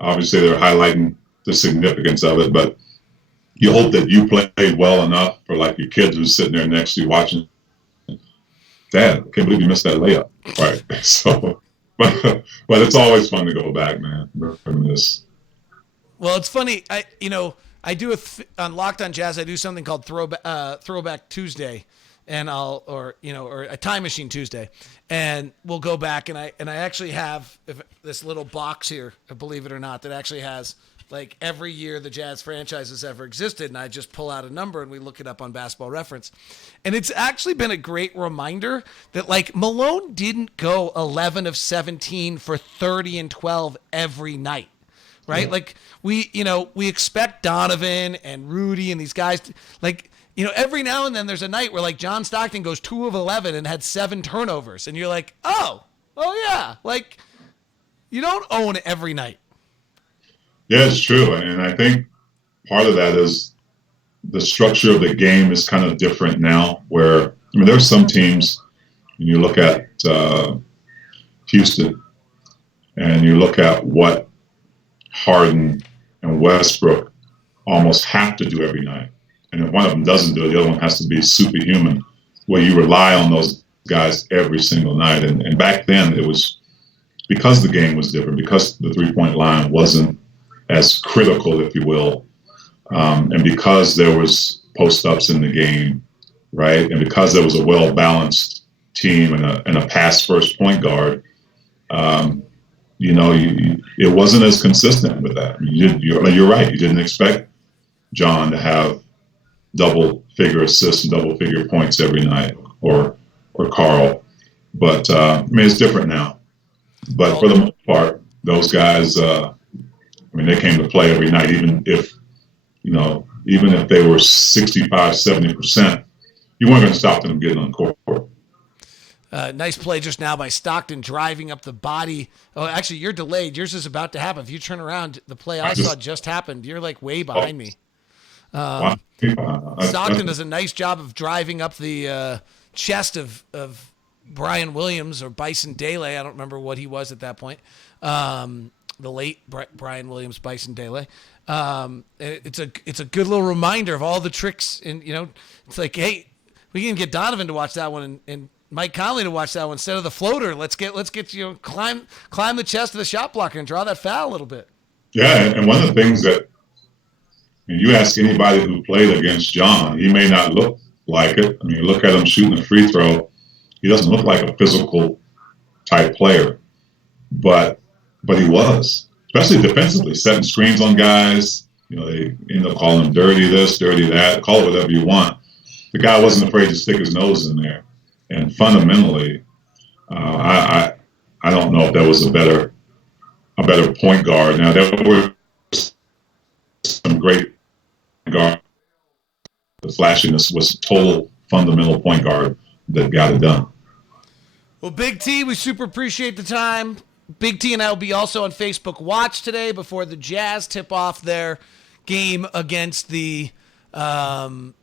obviously they're highlighting the significance of it, but you hope that you played well enough for, like, your kids who's sitting there next to you watching. Dad, I can't believe you missed that layup. Right. So, but it's always fun to go back, man. Reminisce. Well, it's funny. I do on Locked On Jazz. I do something called Throwback Tuesday, and or a Time Machine Tuesday, and we'll go back and I actually have this little box here, believe it or not, that actually has, like, every year the Jazz franchise has ever existed, and I just pull out a number and we look it up on Basketball Reference. And it's actually been a great reminder that, like, Malone didn't go 11 of 17 for 30 and 12 every night, right? Yeah. Like, we expect Donovan and Rudy and these guys to, like, every now and then there's a night where, like, John Stockton goes 2 of 11 and had 7 turnovers, and you're like, oh yeah, like, you don't own every night. Yeah, it's true. And I think part of that is the structure of the game is kind of different now, where, there's some teams, when you look at Houston and you look at what Harden and Westbrook almost have to do every night. And if one of them doesn't do it, the other one has to be superhuman, where you rely on those guys every single night. And back then it was because the game was different, because the three-point line wasn't as critical, if you will, and because there was post-ups in the game, right? And because there was a well-balanced team and a pass-first point guard, it wasn't as consistent with that. You're right. You didn't expect John to have double-figure assists and double-figure points every night, or Carl. But it's different now. But for the most part, those guys, they came to play every night, even if they were 65, 70%, you weren't going to stop them from getting on the court. Nice play just now by Stockton, driving up the body. Oh, actually, you're delayed. Yours is about to happen. If you turn around, the play I saw just happened. You're, like, way behind me. Stockton does a nice job of driving up the chest of Brian Williams or Bison Dele. I don't remember what he was at that point. The late Brian Williams, Bison Dele. It's a good little reminder of all the tricks, and it's like, hey, we can get Donovan to watch that one and Mike Conley to watch that one instead of the floater. Let's get climb the chest of the shot blocker and draw that foul a little bit. Yeah, and one of the things that you ask anybody who played against John, he may not look like it. I mean, you look at him shooting a free throw, he doesn't look like a physical type player, but he was, especially defensively, setting screens on guys. They end up calling him dirty this, dirty that, call it whatever you want. The guy wasn't afraid to stick his nose in there, and fundamentally, I don't know if there was a better point guard. Now there were some great guard. The flashiness was total fundamental point guard that got it done. Well, Big T, we super appreciate the time. Big T and I will be also on Facebook Watch today before the Jazz tip off their game against the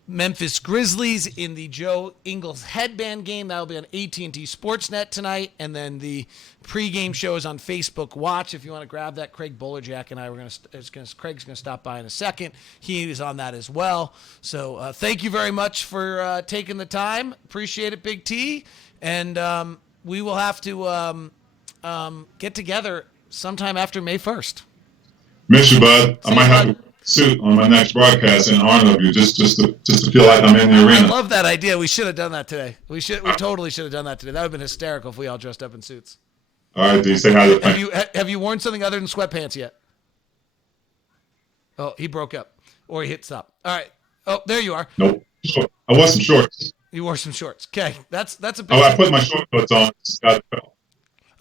Memphis Grizzlies in the Joe Ingles headband game. That will be on AT&T Sportsnet tonight, and then the pregame show is on Facebook Watch. If you want to grab that, Craig Bolerjack and I Craig's going to stop by in a second. He is on that as well. So thank you very much for taking the time. Appreciate it, Big T, and we will have to get together sometime after May 1st. Miss you, bud. I might have a suit on my next broadcast in honor of you, just to feel like I'm in the arena. I love that idea. We should have done that today. We totally should have done that today. That would have been hysterical if we all dressed up in suits. All right, D. Say hi to the Have you worn something other than sweatpants yet? Oh, he broke up, or he hit stop. All right. Oh, there you are. Nope. I wore some shorts. You wore some shorts. Okay, that's a big. Oh, I put my short shorts on.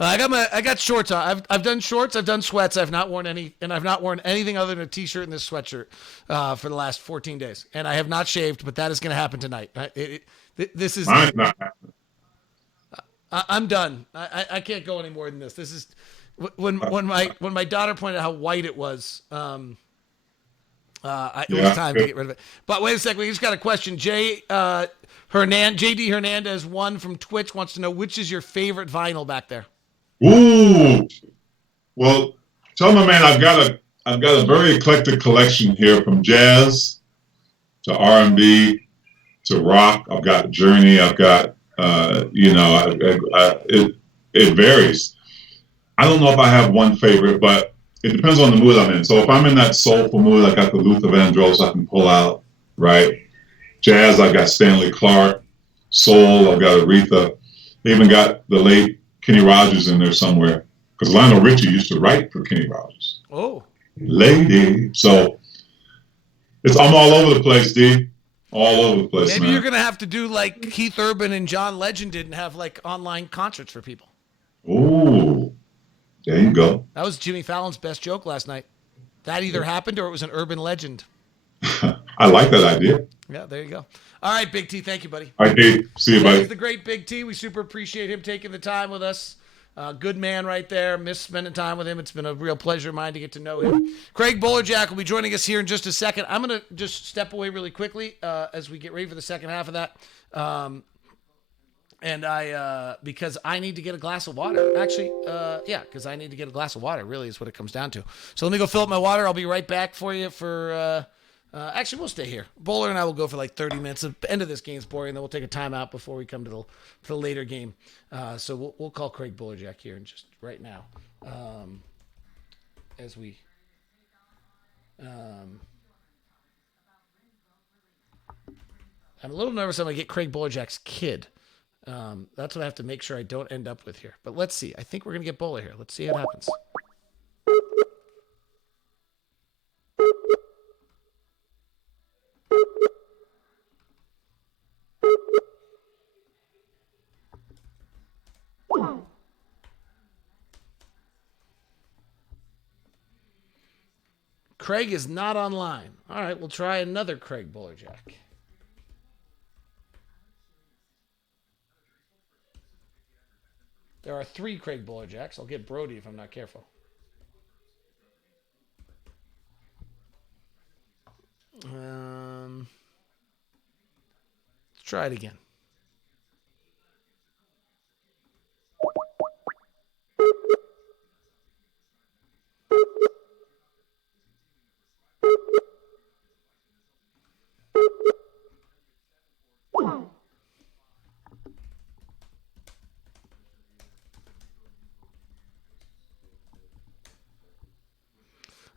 I got shorts on. I've done shorts. I've done sweats. I've not worn anything other than a t-shirt and this sweatshirt for the last 14 days. And I have not shaved, but that is going to happen tonight. This is. Mine's not happening. I'm done. I can't go any more than this. This is when my daughter pointed out how white it was. It was time to get rid of it. But wait a second. We just got a question. JD Hernandez 1 from Twitch wants to know, which is your favorite vinyl back there? Ooh, well, tell my man I've got a very eclectic collection here, from jazz to R&B to rock. I've got Journey. I've got it varies. I don't know if I have one favorite, but it depends on the mood I'm in. So if I'm in that soulful mood, I got the Luther Vandross I can pull out, right? Jazz, I got Stanley Clarke. Soul, I've got Aretha. They even got the late Kenny Rogers in there somewhere, because Lionel Richie used to write for Kenny Rogers. Oh, lady. So I'm all over the place, D. All over the place. Maybe man. you're gonna have to do like Keith Urban and John Legend did and have like online concerts for people. Ooh, there you go. That was Jimmy Fallon's best joke last night. That either happened or it was an urban legend. I like that idea. Yeah, there you go. All right, Big T. Thank you, buddy. All right, D. See you, buddy. He's the great Big T. We super appreciate him taking the time with us. Good man right there. Miss spending time with him. It's been a real pleasure of mine to get to know him. Craig Bolerjack will be joining us here in just a second. I'm going to just step away really quickly as we get ready for the second half of that. Because I need to get a glass of water. Actually, because I need to get a glass of water, really is what it comes down to. So let me go fill up my water. I'll be right back for you for... actually, we'll stay here. Bowler and I will go for like 30 minutes. The end of this game's boring. Then we'll take a timeout before we come to the later game. So we'll call Craig Bolerjack here in just right now. As we... I'm a little nervous I'm going to get Craig Bolerjack's kid. That's what I have to make sure I don't end up with here. But let's see. I think we're going to get Bowler here. Let's see what happens. Craig is not online. All right, we'll try another Craig Bolerjack. There are 3 Craig Bolerjacks. I'll get Brody if I'm not careful. Let's try it again.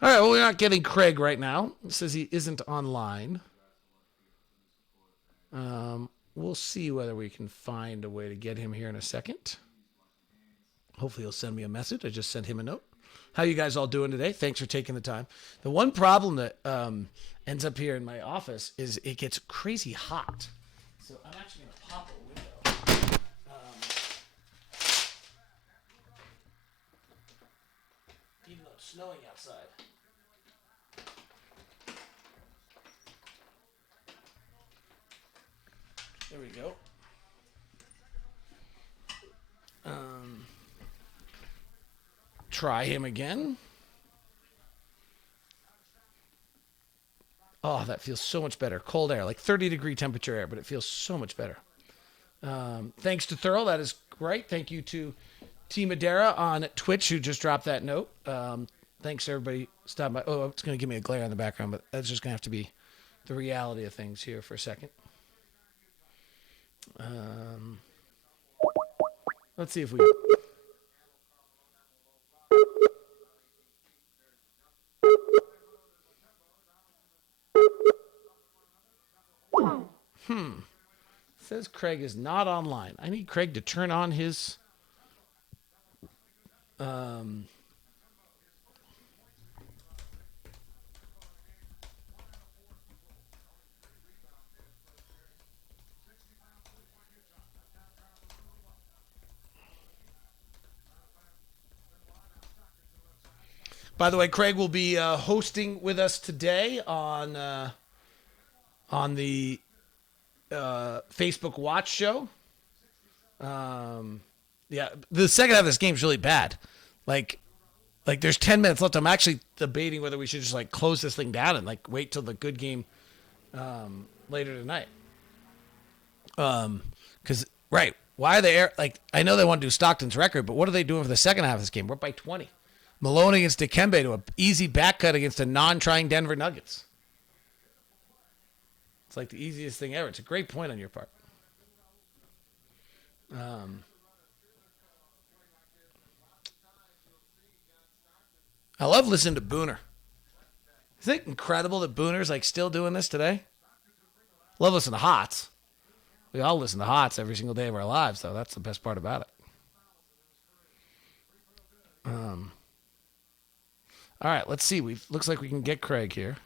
All right, well, we're not getting Craig right now. It says he isn't online. We'll see whether we can find a way to get him here in a second. Hopefully he'll send me a message. I just sent him a note. How you guys all doing today? Thanks for taking the time. The one problem that ends up here in my office is it gets crazy hot. So I'm actually going to pop a window. Even though it's snowing outside. There we go. Try him again. Oh, that feels so much better. Cold air, like 30-degree temperature air, but it feels so much better. Thanks to Thurl. That is great. Thank you to T Madera on Twitch who just dropped that note. Thanks everybody stopping by. Oh, it's going to give me a glare in the background, but that's just going to have to be the reality of things here for a second. Let's see if we... Says Craig is not online. I need Craig to turn on his... By the way, Craig will be hosting with us today on the Facebook Watch show. Yeah, the second half of this game is really bad. Like there's 10 minutes left. I'm actually debating whether we should just like close this thing down and like wait till the good game later tonight. Because right, why are they like? I know they want to do Stockton's record, but what are they doing for the second half of this game? We're up by 20. Malone against Dikembe to an easy back cut against a non-trying Denver Nuggets. It's like the easiest thing ever. It's a great point on your part. I love listening to Booner. Isn't it incredible that Booner's like still doing this today? Love listening to Hots. We all listen to Hots every single day of our lives, though. That's the best part about it. All right, let's see. Looks like we can get Craig here.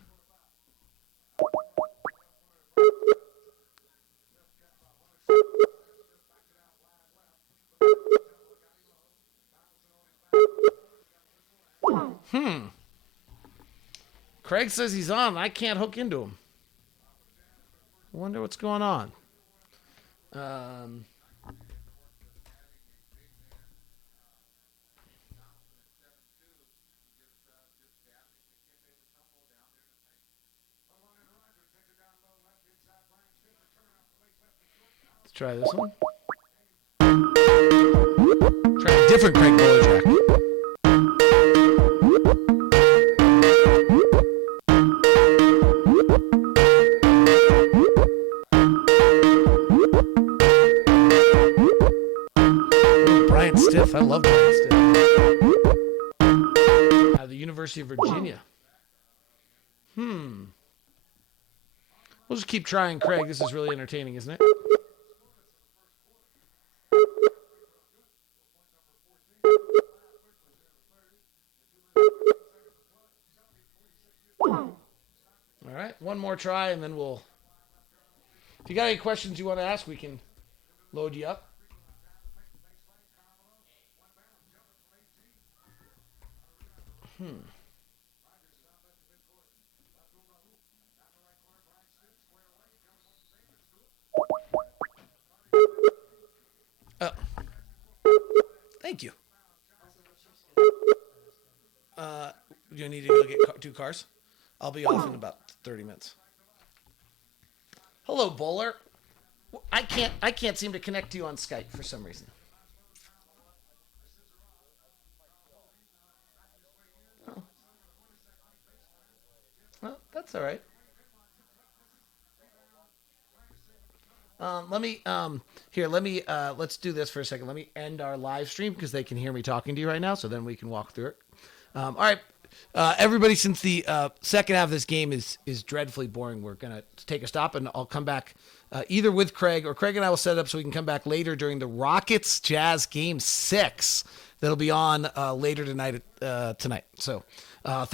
Craig says he's on. I can't hook into him. I wonder what's going on. Let's try this one. Try a different Craig Bojack. Stiff. I love Brian Stiff. Out of the University of Virginia. We'll just keep trying, Craig. This is really entertaining, isn't it? All right, one more try, and then we'll... If you got any questions you want to ask, we can load you up. Oh. Thank you. You need to go get 2 cars? I'll be off in about 30 minutes. Hello, Bowler. I can't seem to connect to you on Skype for some reason. Oh. Well, that's all right. Let's do this for a second. Let me end our live stream because they can hear me talking to you right now, so then we can walk through it. All right, everybody, since the second half of this game is dreadfully boring, we're going to take a stop, and I'll come back either with Craig, or Craig and I will set it up so we can come back later during the Rockets-Jazz Game 6 that'll be on later tonight. So thanks.